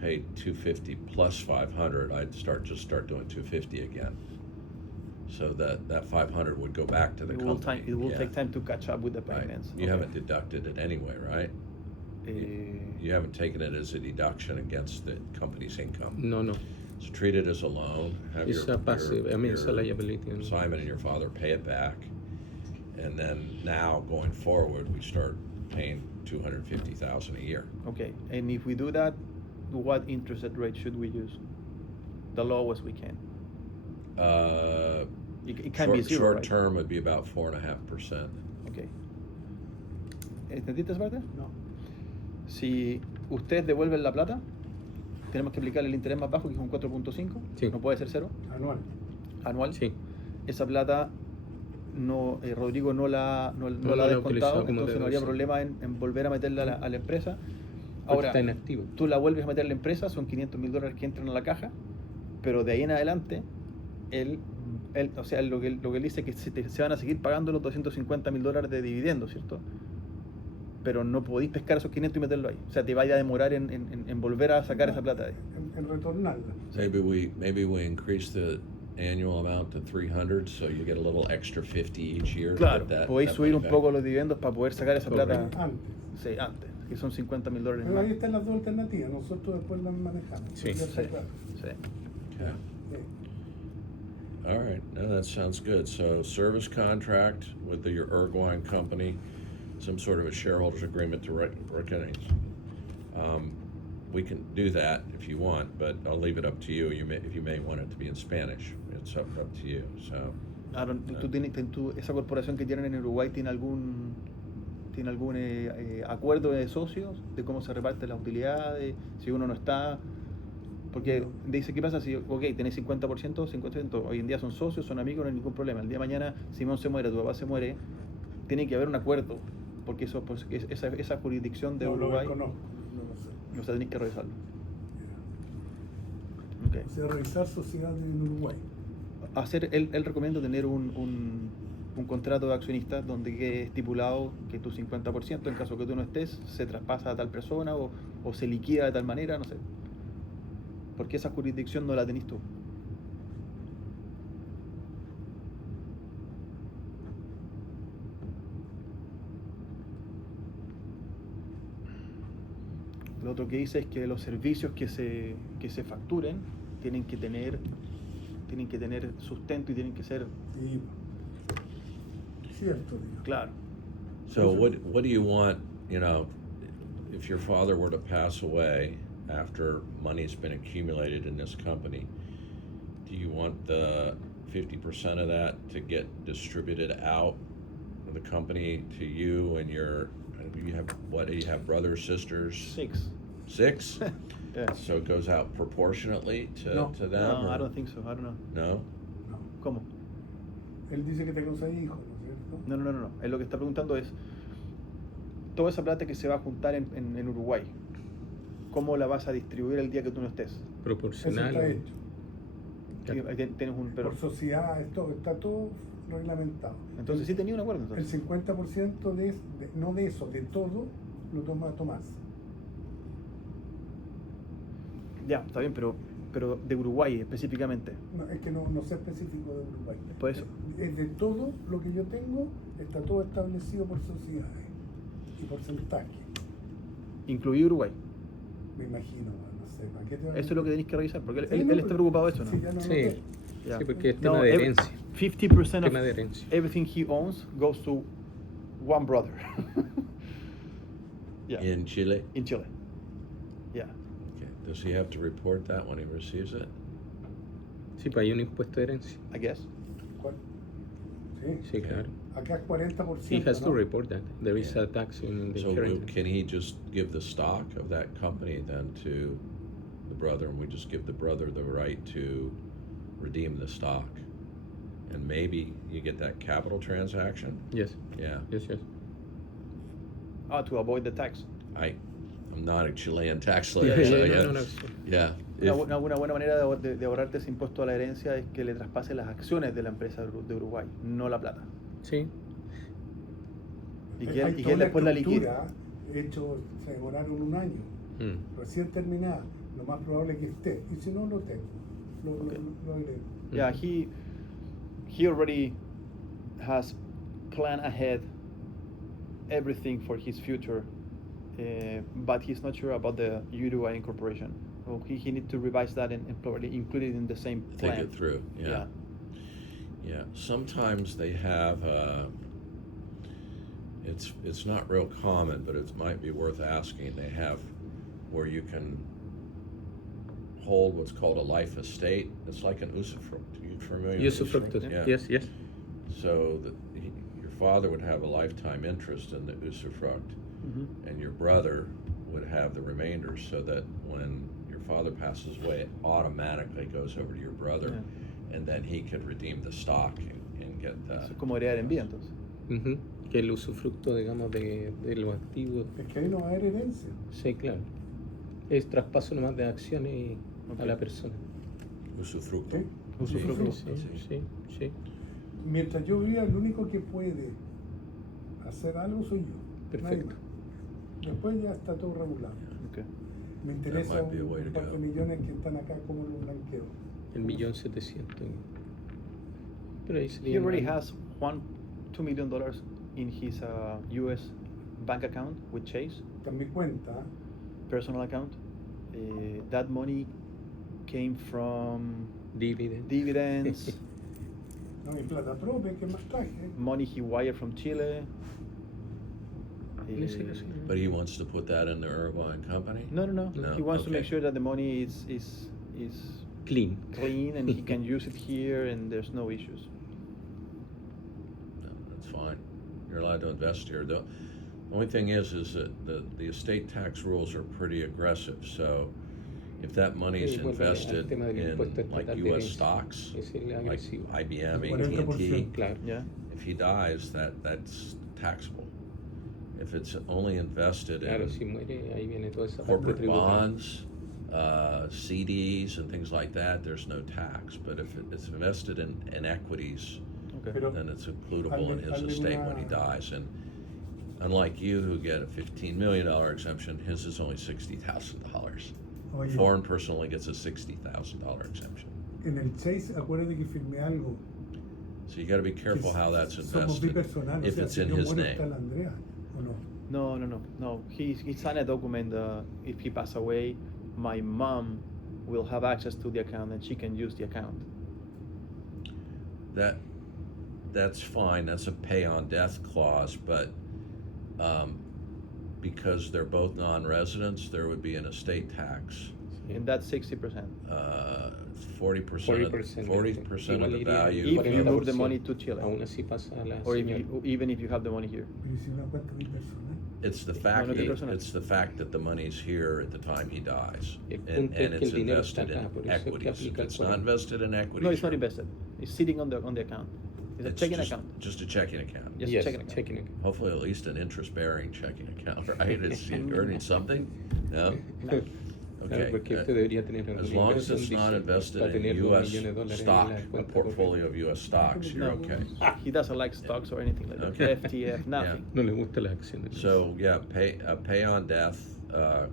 pay 250 plus 500. I'd start doing 250 again. So that 500 would go back to the It company. will Yeah. take time to catch up with the Right. payments. You haven't deducted it anyway, right? You haven't taken it as a deduction against the company's income. No, no. So treat it as a loan. Have It's a passive. I mean, it's a liability. Simon and your father pay it back, and then now going forward, we start paying $250,000 a year. Okay, and if we do that, what interest rate should we use? The lowest we can. It can be zero, Short right? term would be about 4.5%. Okay. ¿Entendiste esa parte? No. Si ustedes devuelven la plata, tenemos que aplicarle el interés más bajo, que es un 4.5. Sí. No puede ser cero, Anual. anual. Sí. Esa plata no, Rodrigo no la ha la ha descontado, utilizado como entonces no habría deducción. problema en volver a meterla a la empresa. Porque Ahora, está inactivo. tú la vuelves a meter a la empresa, son $500,000 que entran a la caja, pero de ahí en adelante, o sea, lo que él dice es que se van a seguir pagando los $250,000 de dividendos, ¿cierto? Pero no podéis pescar esos 500 y meterlo ahí. O sea, te vaya a demorar en volver a sacar esa plata de ahí. En retornarla. Maybe we increase the annual amount to 300, so you get a little extra 50 each year. to Claro, get that- podéis that subir un money poco back. los dividendos para poder sacar esa plata Antes. sí, antes, que son $50,000 Pero más. ahí están las dos alternativas. Nosotros después las manejamos. Sí. Ya está Sí, claro. sí. Yeah. Sí. All right, no, that sounds good. So service contract with your Uruguayan company, some sort of a shareholders agreement to recognize. We can do that if you want, but I'll leave it up to you. If you may want it to be in Spanish, it's up to you. So Aaron, esa corporación que tienen en Uruguay tiene algún acuerdo de socios de cómo se reparten las utilidades, si uno no está, porque dice, ¿qué pasa si, ok, tenés 50%, 50%, hoy en día son socios, son amigos, no hay ningún problema, el día de mañana Simón se muere, tu papá se muere, tiene que haber un acuerdo, porque eso, pues, esa jurisdicción de No lo Uruguay, conozco, no lo sé. o sea, tenés que revisarlo. Ya. Okay. O sea, revisar sociedades en Uruguay. Él recomienda tener un contrato de accionistas donde quede estipulado que tu 50%, en caso que tú no estés, se traspasa a tal persona o se liquida de tal manera, no sé. Porque esa jurisdicción no la tenés tú. Lo otro que dice es que los servicios que se facturen tienen que tener sustento y tienen que ser Y cierto, digo. claro. So what do you want, if your father were to pass away after money's been accumulated in this company, do you want the 50% of that to get distributed out of the company to you and you have brothers, sisters? 6. 6? Yeah. So it goes out proportionately to No. them? No, or- I don't think so. I don't know. No? No. ¿Cómo? Él dice que tengo 6 hijos, ¿no es cierto? No. Él lo que está preguntando es toda esa plata que se va a juntar en Uruguay, ¿cómo la vas a distribuir el día que tú no estés? Eso Proporcional. está hecho. Ahí tienes un pero. Por sociedad, está todo reglamentado. Entonces sí tenía un acuerdo. El Entonces. 50% no de eso, de todo, lo toma Tomás. Ya, está bien, pero de Uruguay específicamente. No, es que no sé específico de Uruguay. Por eso. Es de todo lo que yo tengo, está todo establecido por sociedades y porcentaje. Incluido Uruguay. Me imagino, no sé. ¿Para qué te va a- Eso es lo que tenéis que revisar, porque Sí, él no, está pero- preocupado de eso, ¿no? Sí, ya no Sí. noté. Ya. Sí, porque es No, tema de herencia. 50% Tema of de herencia. everything he owns goes to one brother. Yeah. In Chile? In Chile. Yeah. Okay. Does he have to report that when he receives it? Sí, pues hay un impuesto de herencia. I guess. ¿Cuál? Sí. Sí, claro. Acá es 40%. He has to ¿no? report that. There is a tax in the So inheritance. can he just give the stock of that company then to the brother, and we just give the brother the right to redeem the stock? And maybe you get that capital transaction? Yes, Yeah. yes. To avoid the tax. I'm not a Chilean tax Yeah, lawyer, yeah, so yeah, No. yeah. Una buena manera de ahorrarte ese impuesto a la herencia es que le traspase las acciones de la empresa de Uruguay, no la plata. Sí, Y Hay que él toda una después la liquide. estructura hecho, se demoraron un año, Mm. recién terminada. Lo más probable es que esté. Y si no, lo tengo. Okay. Lo agrego. Yeah, he already has planned ahead everything for his future, but he's not sure about the Uruguay incorporation. So he needs to revise that and probably include it in the same plan. Think it through, yeah. Yeah, sometimes they have, it's not real common, but it might be worth asking. They have where you can hold what's called a life estate. It's like an usufruct. Are you familiar with Usufructus. Yeah. Yes, yes. So your father would have a lifetime interest in the usufruct, and your brother would have the remainder, so that when your father passes away, it automatically goes over to your brother, and then he could redeem the stock and get Eso es the. como heredar en vida, entonces. Ujú. Que el usufructo, digamos, de los activos. Es que ahí no va a haber herencia. Sí, claro. Es traspaso nomás de acciones a la persona. Usufructo. ¿Sí? Usufructo. Sí, sí, sí. Mientras yo viva, el único que puede hacer algo soy yo. Nadie Perfecto. más. Después ya está todo regulado. Okay. Me interesa might be a way un to par de go. millones que están acá, como los blanqueo. El 1.700.000. Pero ahí He sería already una- has $2 million in his U.S. bank account with Chase, Está en mi cuenta. personal account. That money came from dividend. dividends, No hay plata propia, que más traje. money he wired from Chile. En ese caso, But he wants to put that in the Irvine company? No. No, He wants to make okay. sure that the money is Clean. clean and he can use it here and there's no issues. No, that's fine. You're allowed to invest here. The only thing is that the estate tax rules are pretty aggressive, so if that money is Sí, vuelve al invested tema del in impuesto like estatal de US herencia. stocks, Es el like agresivo. IBM, El AT&T, 40%. Claro. Yeah. if he dies, that's taxable. If it's only invested Claro, si in muere, ahí viene toda esa parte corporate tributaria. bonds, CDs and things like that, there's no tax. But if it's invested in equities, Okay. Pero then it's includable in his hazle estate when he una- dies. And unlike you, who get a $15 million exemption, his is only $60,000. Oye, Foreign person only gets a $60,000 exemption. en el Chase, acuérdate que firmé algo. So you got to be careful how that's Somos invested. bipersonal, If o sea, it's si in yo his muero, name. está la Andrea, ¿o no? No. He signed a document. If he passed away, my mom will have access to the account and she can use the account. That's fine. That's a pay on death clause, but because they're both non-residents, there would be an estate tax. And that's 60%. 40% 40%. 40% of the Igual iría value. If you move the 40%. money to Chile. Aún así pasa a la Or señora. even if you have the money here. Pero si una cuenta bipersonal. It's the fact no that personal. it's the fact that the money's here at the time he dies, El and punto es que it's el dinero está invested acá, por in eso es que equities. If aplica el it's not 40. invested in equities, No, it's not invested. It's sitting on the account. It's a checking just, account. just a checking account. Yes, Yes, checking account. checking account. Hopefully, at least an interest-bearing checking account, right? Is he earning something? No. No. Claro, Okay. porque usted debería tener As alguna long as inversión, it's not dice, invested para in tener $2 U.S. millones de dólares en stock, la a cuenta portfolio of U.S. stocks, you're No. okay. He doesn't like stocks or anything like that. Okay. FTF, nothing. No le gustan las acciones. So, yeah, pay on death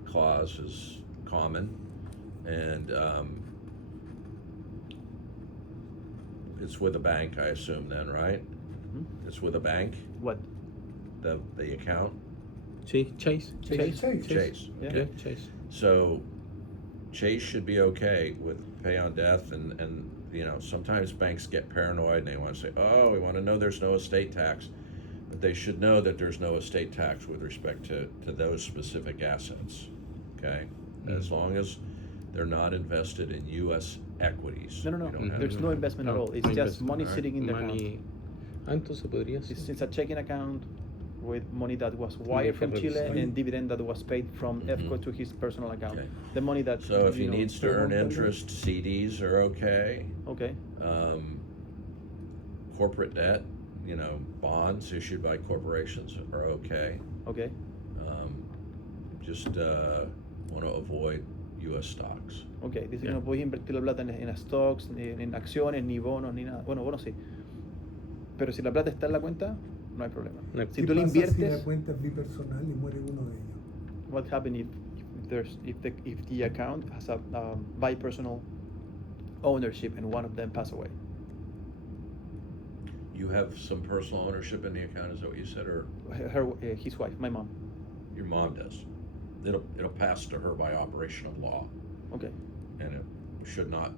clause is common, and it's with a bank, I assume then, right? Hmm? It's with a bank, What? the account? Sí, Chase. Chase. Chase, Yeah. okay. Yeah, Chase. So Chase should be okay with pay on death, and you know, sometimes banks get paranoid and they want to say, oh, we want to know there's no estate tax, but they should know that there's no estate tax with respect to those specific assets, okay? As long as they're not invested in U.S. equities. No. you don't have There's to- no investment at all. It's no just investment. money Alright. sitting in the account. Money. Entonces podría ser. It's a checking account with money that was wired from Deja Chile revisar. and dividend that was paid from Mhm. EFCO to his personal account. Okay. The money that. So if he you know, needs to earn Pregúntale. interest, CDs are okay. Okay. Corporate debt, you know, bonds issued by corporations are okay. Okay. Just want to avoid U.S. stocks. Okay. Dice que Yeah. no podéis invertir la plata en stocks, ni en acciones, ni bonos, ni nada. Bueno, bonos sí. Pero si la plata está en la cuenta, no hay problema. No hay- Si ¿Qué tú le pasa si la inviertes, cuenta es bipersonal y muere uno de ellos? what happens if the account has a bi-personal ownership and one of them pass away? You have some personal ownership in the account, is that what you said, or His wife, my mom. your mom does? It'll pass to her by operation of law, Okay. and it should not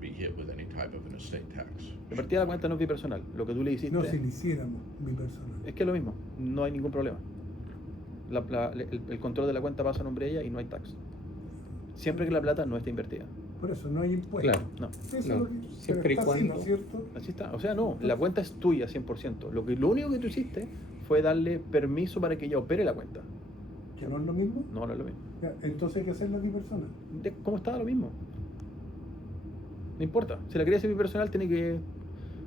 be hit with any type of an estate tax. De partida la cuenta no es bipersonal. Lo que tú le hiciste No, si lo hiciéramos bipersonal. es que es lo mismo. No hay ningún problema. El control de la cuenta pasa a nombre de ella y no hay tax. Siempre que la plata no está invertida. Por eso no hay impuesto. Claro. No. Eso es No, lo que- siempre pero y está así, ¿no cuando- es cierto? Así está. O sea, no, la cuenta es tuya 100%. Lo único que tú hiciste fue darle permiso para que ella opere la cuenta. ¿Que no es lo mismo? No, no es lo mismo. Ya, entonces hay que hacerla bipersonal. ¿Cómo estaba lo mismo? No importa. Si la quería hacer bipersonal, tiene que.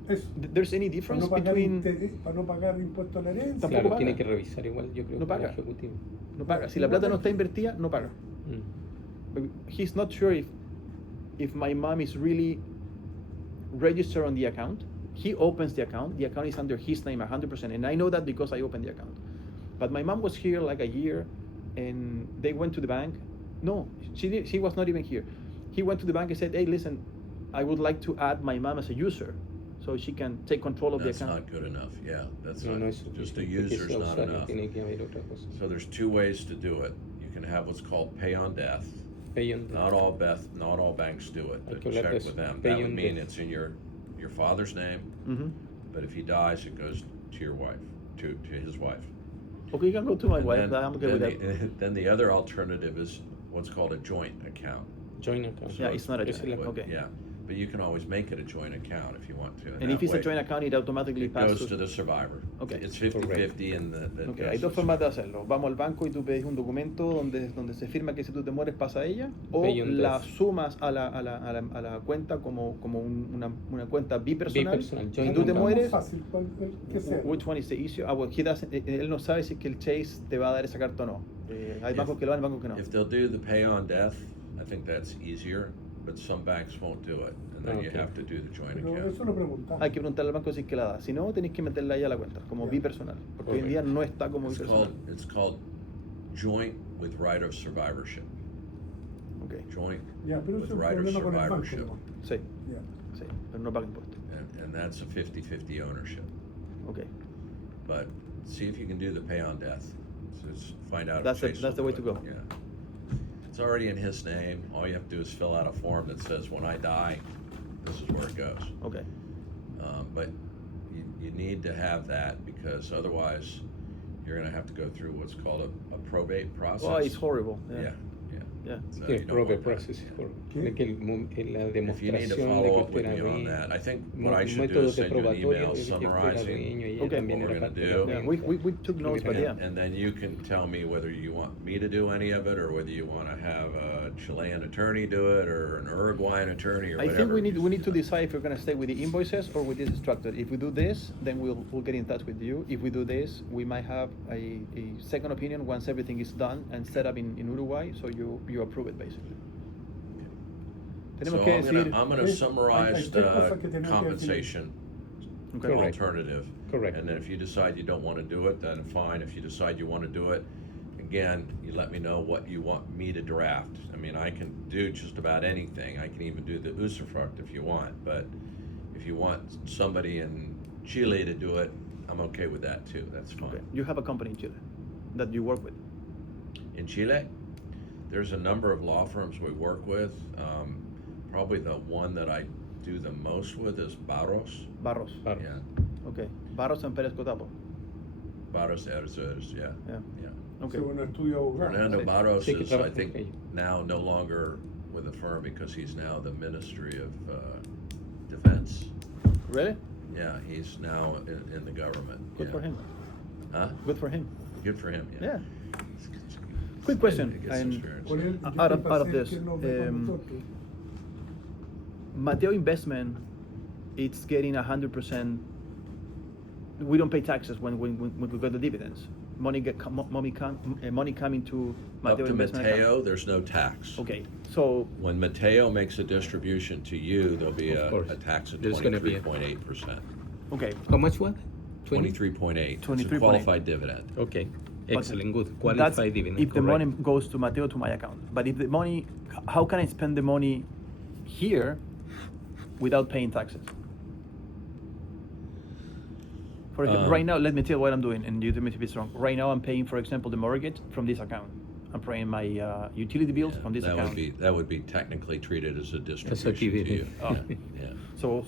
Eso. There's any Para difference no pagar, between. para no pagar impuesto a la herencia. Tampoco Claro, paga. tiene que revisar igual, yo creo, No que paga. el ejecutivo. No paga. Si la plata no está invertida, no paga. Mm. He's not sure if my mom is really registered on the account. He opens the account is under his name 100%, and I know that because I opened the account. But my mom was here like a year, and they went to the bank. No, she was not even here. He went to the bank and said, hey, listen, I would like to add my mom as a user so she can take control of That's the account. not good enough, yeah, that's No, no not, es just a suficiente, que user's sea not usuario, enough. tiene que haber otra cosa. So there's two ways to do it. You can have what's called pay on death. Pay on death. Not all banks do it, Hay but que hablar check de with eso. them. Pay That would on mean death. it's in your father's name, Mm-hmm. but if he dies, it goes to your wife, to his wife. Okay, you can go to my And wife. then- I'm okay with that. Then the other alternative is what's called a joint account. Joint account. Yeah, it's not a Esa es la- joint, okay. Yeah, but you can always make it a joint account if you want to. And if it's a joint account, it automatically It passes goes to the survivor. Okay. It's 50-50 and that Ok, goes hay to dos the formas de hacerlo. Vamos al banco y tú pedís un documento donde se firma que si tú te mueres pasa a ella, o Pay on la death. sumas a la cuenta como una cuenta bipersonal. Bipersonal, Si joint tú te account. mueres, Fácil, que sea. which one is the issue? Well, él no sabe si es que el Chase te va a dar esa carta o no. Hay If- bancos que lo dan, bancos que no. If they'll do the pay on death, I think that's easier, but some banks won't do it, and then you Okay. have to do the joint Pero account. eso lo preguntamos. Hay que preguntarle al banco si es que la da. Si no, tenéis que meterla ahí a la cuenta, como Ya. bipersonal. Porque hoy en día no está como bipersonal. It's called joint with right of survivorship. Okay. Joint Ya, pero with eso es un right of problema con el banco. survivorship. ¿no? Sí, Ya. sí, pero no paga impuestos. And that's a 50-50 ownership. Okay. But see if you can do the pay on death. Just find out if That's the- Chase that's the will way do to it. go. Yeah. It's already in his name. All you have to do is fill out a form that says, when I die, this is where it goes. Okay. But you need to have that because otherwise you're gonna have to go through what's called a probate process. Oh, it's horrible. Yeah, Yeah. So Sí, you don't probate want that. process is horrible. ¿Qué? De que la If you need to demostración de follow que up usted with era me on dueño, that, I think what I should do métodos is de send you an probatorio email de que usted era summarizing dueño y ella Okay. también what era we're parte gonna de do. la Yeah, venta. we took notes, but yeah. And then you can tell me whether you want me to do any of it or whether you wanna have a Chilean attorney do it or an Uruguayan attorney or I whatever. think we need to decide if we're gonna stay with the invoices or with this structure. If we do this, then we'll get in touch with you. If we do this, we might have a second opinion once everything is done and set up in Uruguay, so you approve it basically. So Tenemos que decir. I'm gonna Sí, summarize hay tres cosas the que tenemos que compensation Okay. Correct. alternative. Correct. And then if you decide you don't wanna do it, then fine. If you decide you wanna do it, again, you let me know what you want me to draft. I mean, I can do just about anything. I can even do the Usufruct if you want, but if you want somebody in Chile to do it, I'm okay with that too. That's fine. Okay. You have a company in Chile that you work with. In Chile, there's a number of law firms we work with. Probably the one that I do the most with is Barros. Barros. Claro. Yeah, Okay. Barros and Pérez Cotapo. Barros Erzers, yeah. Yeah. Yeah. Okay. Sí, bueno, estudio abogado. Fernando Sí. Barros Sí, que is, I trabaja think, con ellos. now no longer with the firm because he's now the Ministry of Defense. Really? Yeah, he's now in the government. Good yeah. for him. Huh? Good for him. Good for him, Yeah. yeah. Quick question. Get some And experience. Por él, yo out estoy of para this, que nos ve con nosotros. Mateo Investment, it's getting 100%. We don't pay taxes when we get the dividends. Money coming to Up Mateo to Investment Mateo, account. there's no tax. Okay, so When Mateo makes a distribution to you, there'll be Of course. a tax of There's gonna be a- 23.8%. okay, How much was? 23.8. It's a 23.8. qualified dividend. Okay, But excellent, good. that's Qualified dividend. if the correct. money goes to Mateo to my account. But if the money, how can I spend the money here without paying taxes? For example, right now, let me tell you what I'm doing, and you tell me if it's wrong. Right now, I'm paying, for example, the mortgage from this account. I'm paying my utility bills from this that account. would be technically treated as a distribution to dividend. you. Oh. Yeah.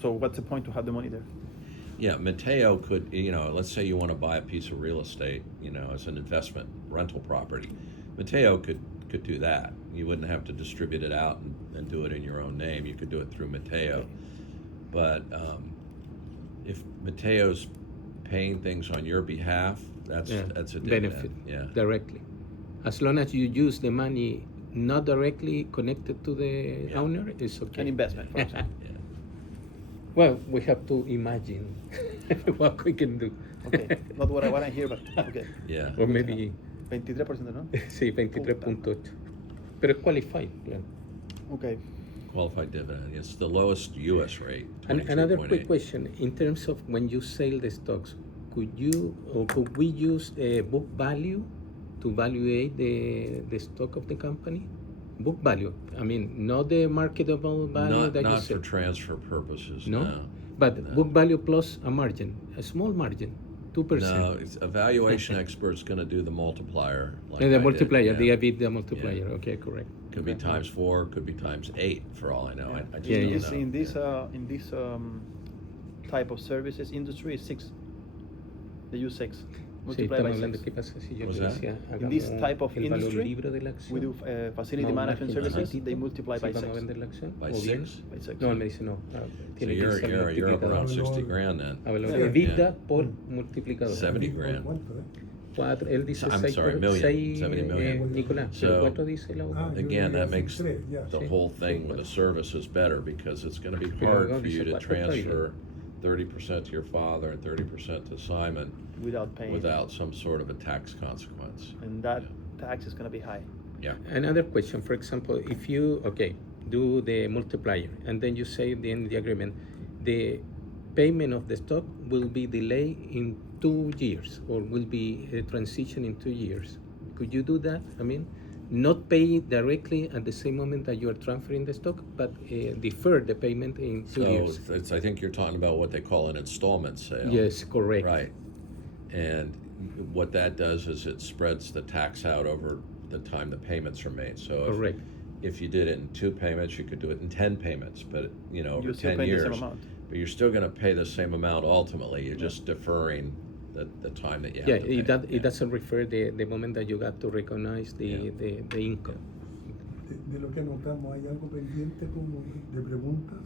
So what's the point to have the money there? Yeah, Mateo could, let's say you want to buy a piece of real estate, as an investment rental property. Mateo could do that. You wouldn't have to distribute it out and do it in your own name. You could do it through Mateo. Okay. But if Mateo's paying things on your behalf, that's a dividend. benefit Yeah. directly. As long as you use the money not directly connected to the Yeah. owner, it's okay. An investment, for example. Yeah. Well, we have to imagine what we can do. Okay, not what I want to hear, but okay. Yeah. Or maybe, 23%, ¿no? sí, 23.8. Pero es qualified, claro. Okay. Qualified dividend. It's the lowest U.S. rate. And another 23.8. quick question: in terms of when you sell the stocks, could we use book value to evaluate the stock of the company? Book value. I mean, not the marketable value Not, that you not for sell. transfer purposes. No? No. But No. book value plus a margin, a small margin, 2%. No, it's a valuation expert's going to do the multiplier. Like And the I did, multiplier, yeah. the EBITDA multiplier. Okay, correct. Could be Okay. times 4, could be times 8, for all I know. I just Yeah, don't yeah. know. In this type of services industry is 6. They use 6. Sí, Multiply by estamos hablando 6. qué pasa si yo What's te that? decía, In this hagamos type of el valor industry, libre de la acción. we do facility más management margen services. chiquitito, They multiply si by vamos a 6. vender la acción, By o bien 6? By 6. no, él me dice no, So tiene que you're ser up multiplicador. around 60 grand then. A valor Sí. de EBITDA Yeah. por multiplicador. 70 grand. ¿Cuánto, Él dice I'm 6 sorry, por million, 6, 70 million. Nicolás, So- pero 4 dice la Ah, otra. Again, that Yo makes tres, ya. the Sí. whole thing with the services better because it's going to be Pero hard luego for you dice to 4 está bien. transfer 30% to your father and 30% to Simon Without paying. without some sort of a tax consequence. And that tax is going to be high. Yeah. Another question, for example, if you, do the multiplier, and then you say at the end of the agreement, the payment of the stock will be delayed in 2 years, or will be a transition in 2 years. Could you do that? I mean, not pay directly at the same moment that you are transferring the stock, but defer the payment in 2 So years. I think you're talking about what they call an installment sale. Yes, correct. Right. And what that does is it spreads the tax out over the time the payments are made. So Correct. if you did it in 2 payments, you could do it in 10 payments, but over You're still 10 paying the years. same amount. But you're still going to pay the same amount ultimately. You're just deferring the time that you have Yeah, to pay. it doesn't refer the moment that you got to recognize Yeah. the income. De lo que anotamos, ¿hay algo pendiente como de preguntas?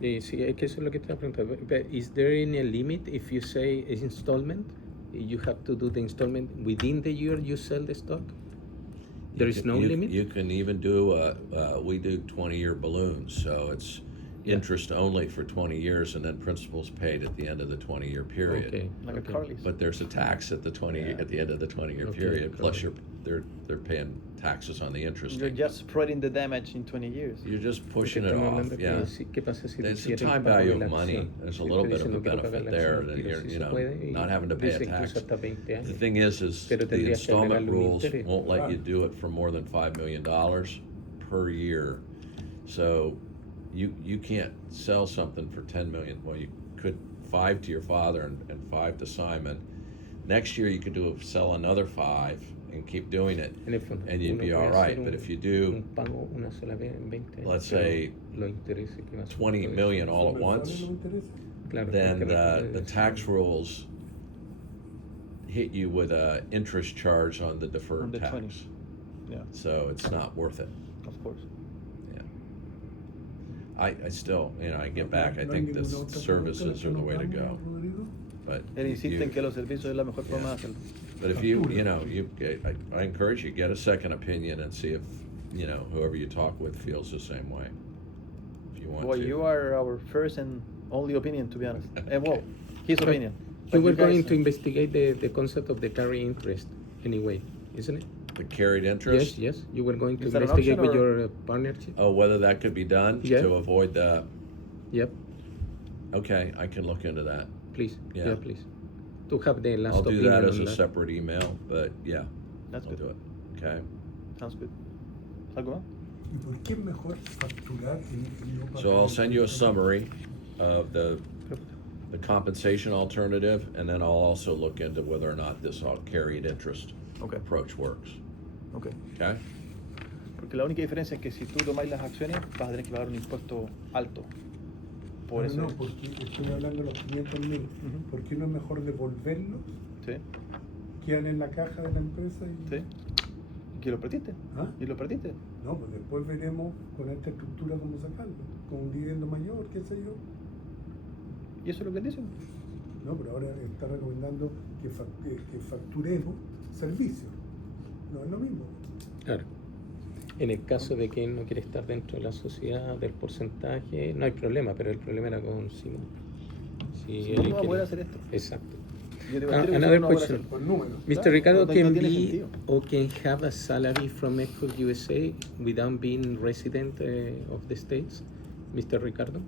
Sí, es que eso es lo que te preguntando. But is there any limit if you say it's installment? You have to do the installment within the year you sell the stock? There is no limit? You can even do, we do 20-year balloons, so it's interest only for 20 years and then principal's paid at the end of the 20-year period. Okay. Like okay. a car lease. But there's a tax at the at the end of the 20-year Okay, period, plus correct. they're paying taxes on the interest. You're just spreading the damage in 20 years. You're just Porque pushing it estamos off, hablando yeah. que sí, ¿qué pasa si There's tú a quieres time pagar value la of money. acción? There's a Si little tú bit dices, of a "No quiero pagar benefit la there acción, that pero you're, sí se puede", y not having to pay a dice tax. incluso hasta 20 The años. thing is Pero the tendrías que installment agregarle un rules interés. won't let you Right. do it for more than $5 million per year. So you can't sell something for 10 million. Well, you could 5 to your father and 5 to Simon. Next year you could sell another 5 and keep doing it, En el fondo, and you'd uno be puede all right. hacer But un- if you do un pago una sola vez en 20 años, let's pero say, los intereses que vas a 20 pagar- million all at ¿Los once, mensuales no interesa? Claro, then porque the recuerda- tax rules hit you with a interest charge on the deferred On the tax. 20. Yeah, So it's not worth it. of course. Yeah. I still, I get No- back. I no hay think the ninguna otra services pregunta are the way to que go. nos hagamos, Rodrigo? But Él if insiste you- en que los servicios es la mejor forma de hacerlo. But if you I encourage you, get a second opinion and see if, whoever you talk with feels the same way. If you want Boy, to. you are our first and only opinion, to be honest. And well, his So, opinion. You But were guys- going to investigate the concept of the carry interest anyway, isn't it? The carried interest? Yes, yes. You were going to Is that an investigate option with or- your partnership? Oh, whether that could be done Yeah. to avoid the, Yep, okay, I can look into that. please. Yeah. Yeah, please. to have the last I'll do opinion that as on a that. separate email, but yeah, That's I'll good. do it. Okay. Sounds good. ¿Algo más? ¿Y por qué es mejor facturar y no pagar? So I'll send you a summary of the compensation alternative, and then I'll also look into whether or not this all carried interest Okay. approach works. Okay. Okay? Porque la única diferencia es que si tú tomáis las acciones vas a tener que pagar un impuesto alto. Por No, eso. no, porque estoy hablando de los 500.000. Ujú. ¿Por qué no es mejor devolverlos? Sí, Quedan en la caja de la empresa y... sí. ¿Y que lo perdiste? ¿Ah? ¿Y lo perdiste? No, pues después veremos con esta estructura cómo sacarlo. Con un dividendo mayor, qué sé yo. ¿Y eso es lo que él dice? No, pero ahora está recomendando que facturemos servicios. No es lo mismo. Claro. En el caso de que él no quiere estar dentro de la sociedad del porcentaje, no hay problema, pero el problema era con Simón. Si Si él no va a quiere- poder hacer esto. Exacto. Yo te digo, Ah, quiero que another si no va a poder question. hacerlo. Por números. Mr. Claro, Ricardo no can tiene be sentido. or can have a salary from EFCO USA without being resident of the States. Mr. Ricardo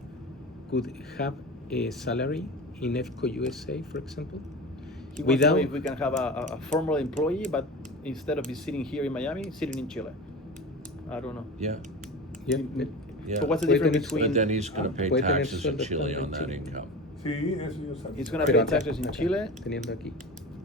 could have a salary in EFCO USA, for example. He wants to know Without- if we can have a former employee, but instead of sitting here in Miami, sitting in Chile. I don't know. Yeah. Yeah. Yeah. So what's the Puede difference tener- But between? then he's going to pay Puede tener taxes in sueldo Chile estando on en that Chile. income. Sí, eso yo sabía. He's gonna Pero pay acá- taxes in acá, Chile. Teniendo aquí.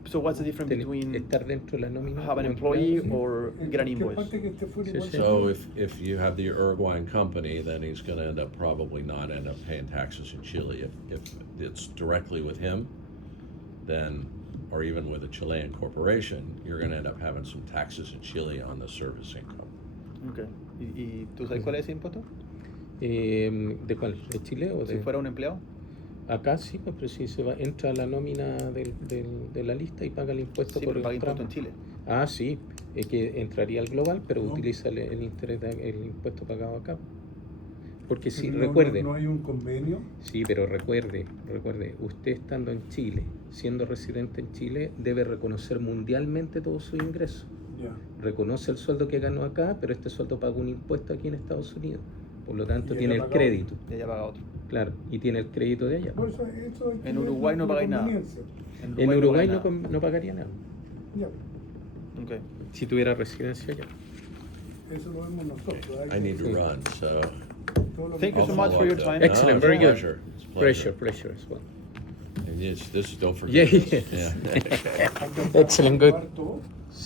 So what's the difference between Estar dentro de la nómina. have an como employee empleado. or En get an cualquier invoice? parte que esté fuera Sí, igual sí. se So paga. if you have the Uruguayan company, then he's going to end up probably not end up paying taxes in Chile. If it's directly with him, then, or even with a Chilean corporation, you're going to end up having some taxes in Chile on the service income. Okay. ¿Y tú sabes cuál es ese impuesto? ¿De cuál? ¿De Chile o de...? Si fuera un empleado. Acá sí, pues, pero si se va, entra a la nómina de la lista y paga el impuesto Sí, por pero el paga impuesto en tramo. Chile. Ah, sí, es que entraría al global, pero No. utiliza el interés el impuesto pagado acá. Porque si No, recuerde, no hay un convenio. sí, pero recuerde, usted estando en Chile, siendo residente en Chile, debe reconocer mundialmente todos sus ingresos. Ya. Reconoce el sueldo que ganó acá, pero este sueldo paga un impuesto aquí en Estados Unidos. Por lo tanto, Y tiene ella el paga crédito, Y ella paga otro. claro, y tiene el crédito de allá. Por eso hay que En ver Uruguay no la pagáis nada. conveniencia. En Uruguay no no, paga nada. no pagaría nada, Ya, Okay. si tuviera residencia allá. eso lo vemos nosotros. hay I que- need to Sí. run, so todo lo que- Thank you I'll so much follow for your up time. that. Excellent, it's a very good. pleasure. It's a pleasure. Pleasure as well. And don't Yeah, forget this. yes. Yeah. hay que Excellent, good. acabar todo. Sí.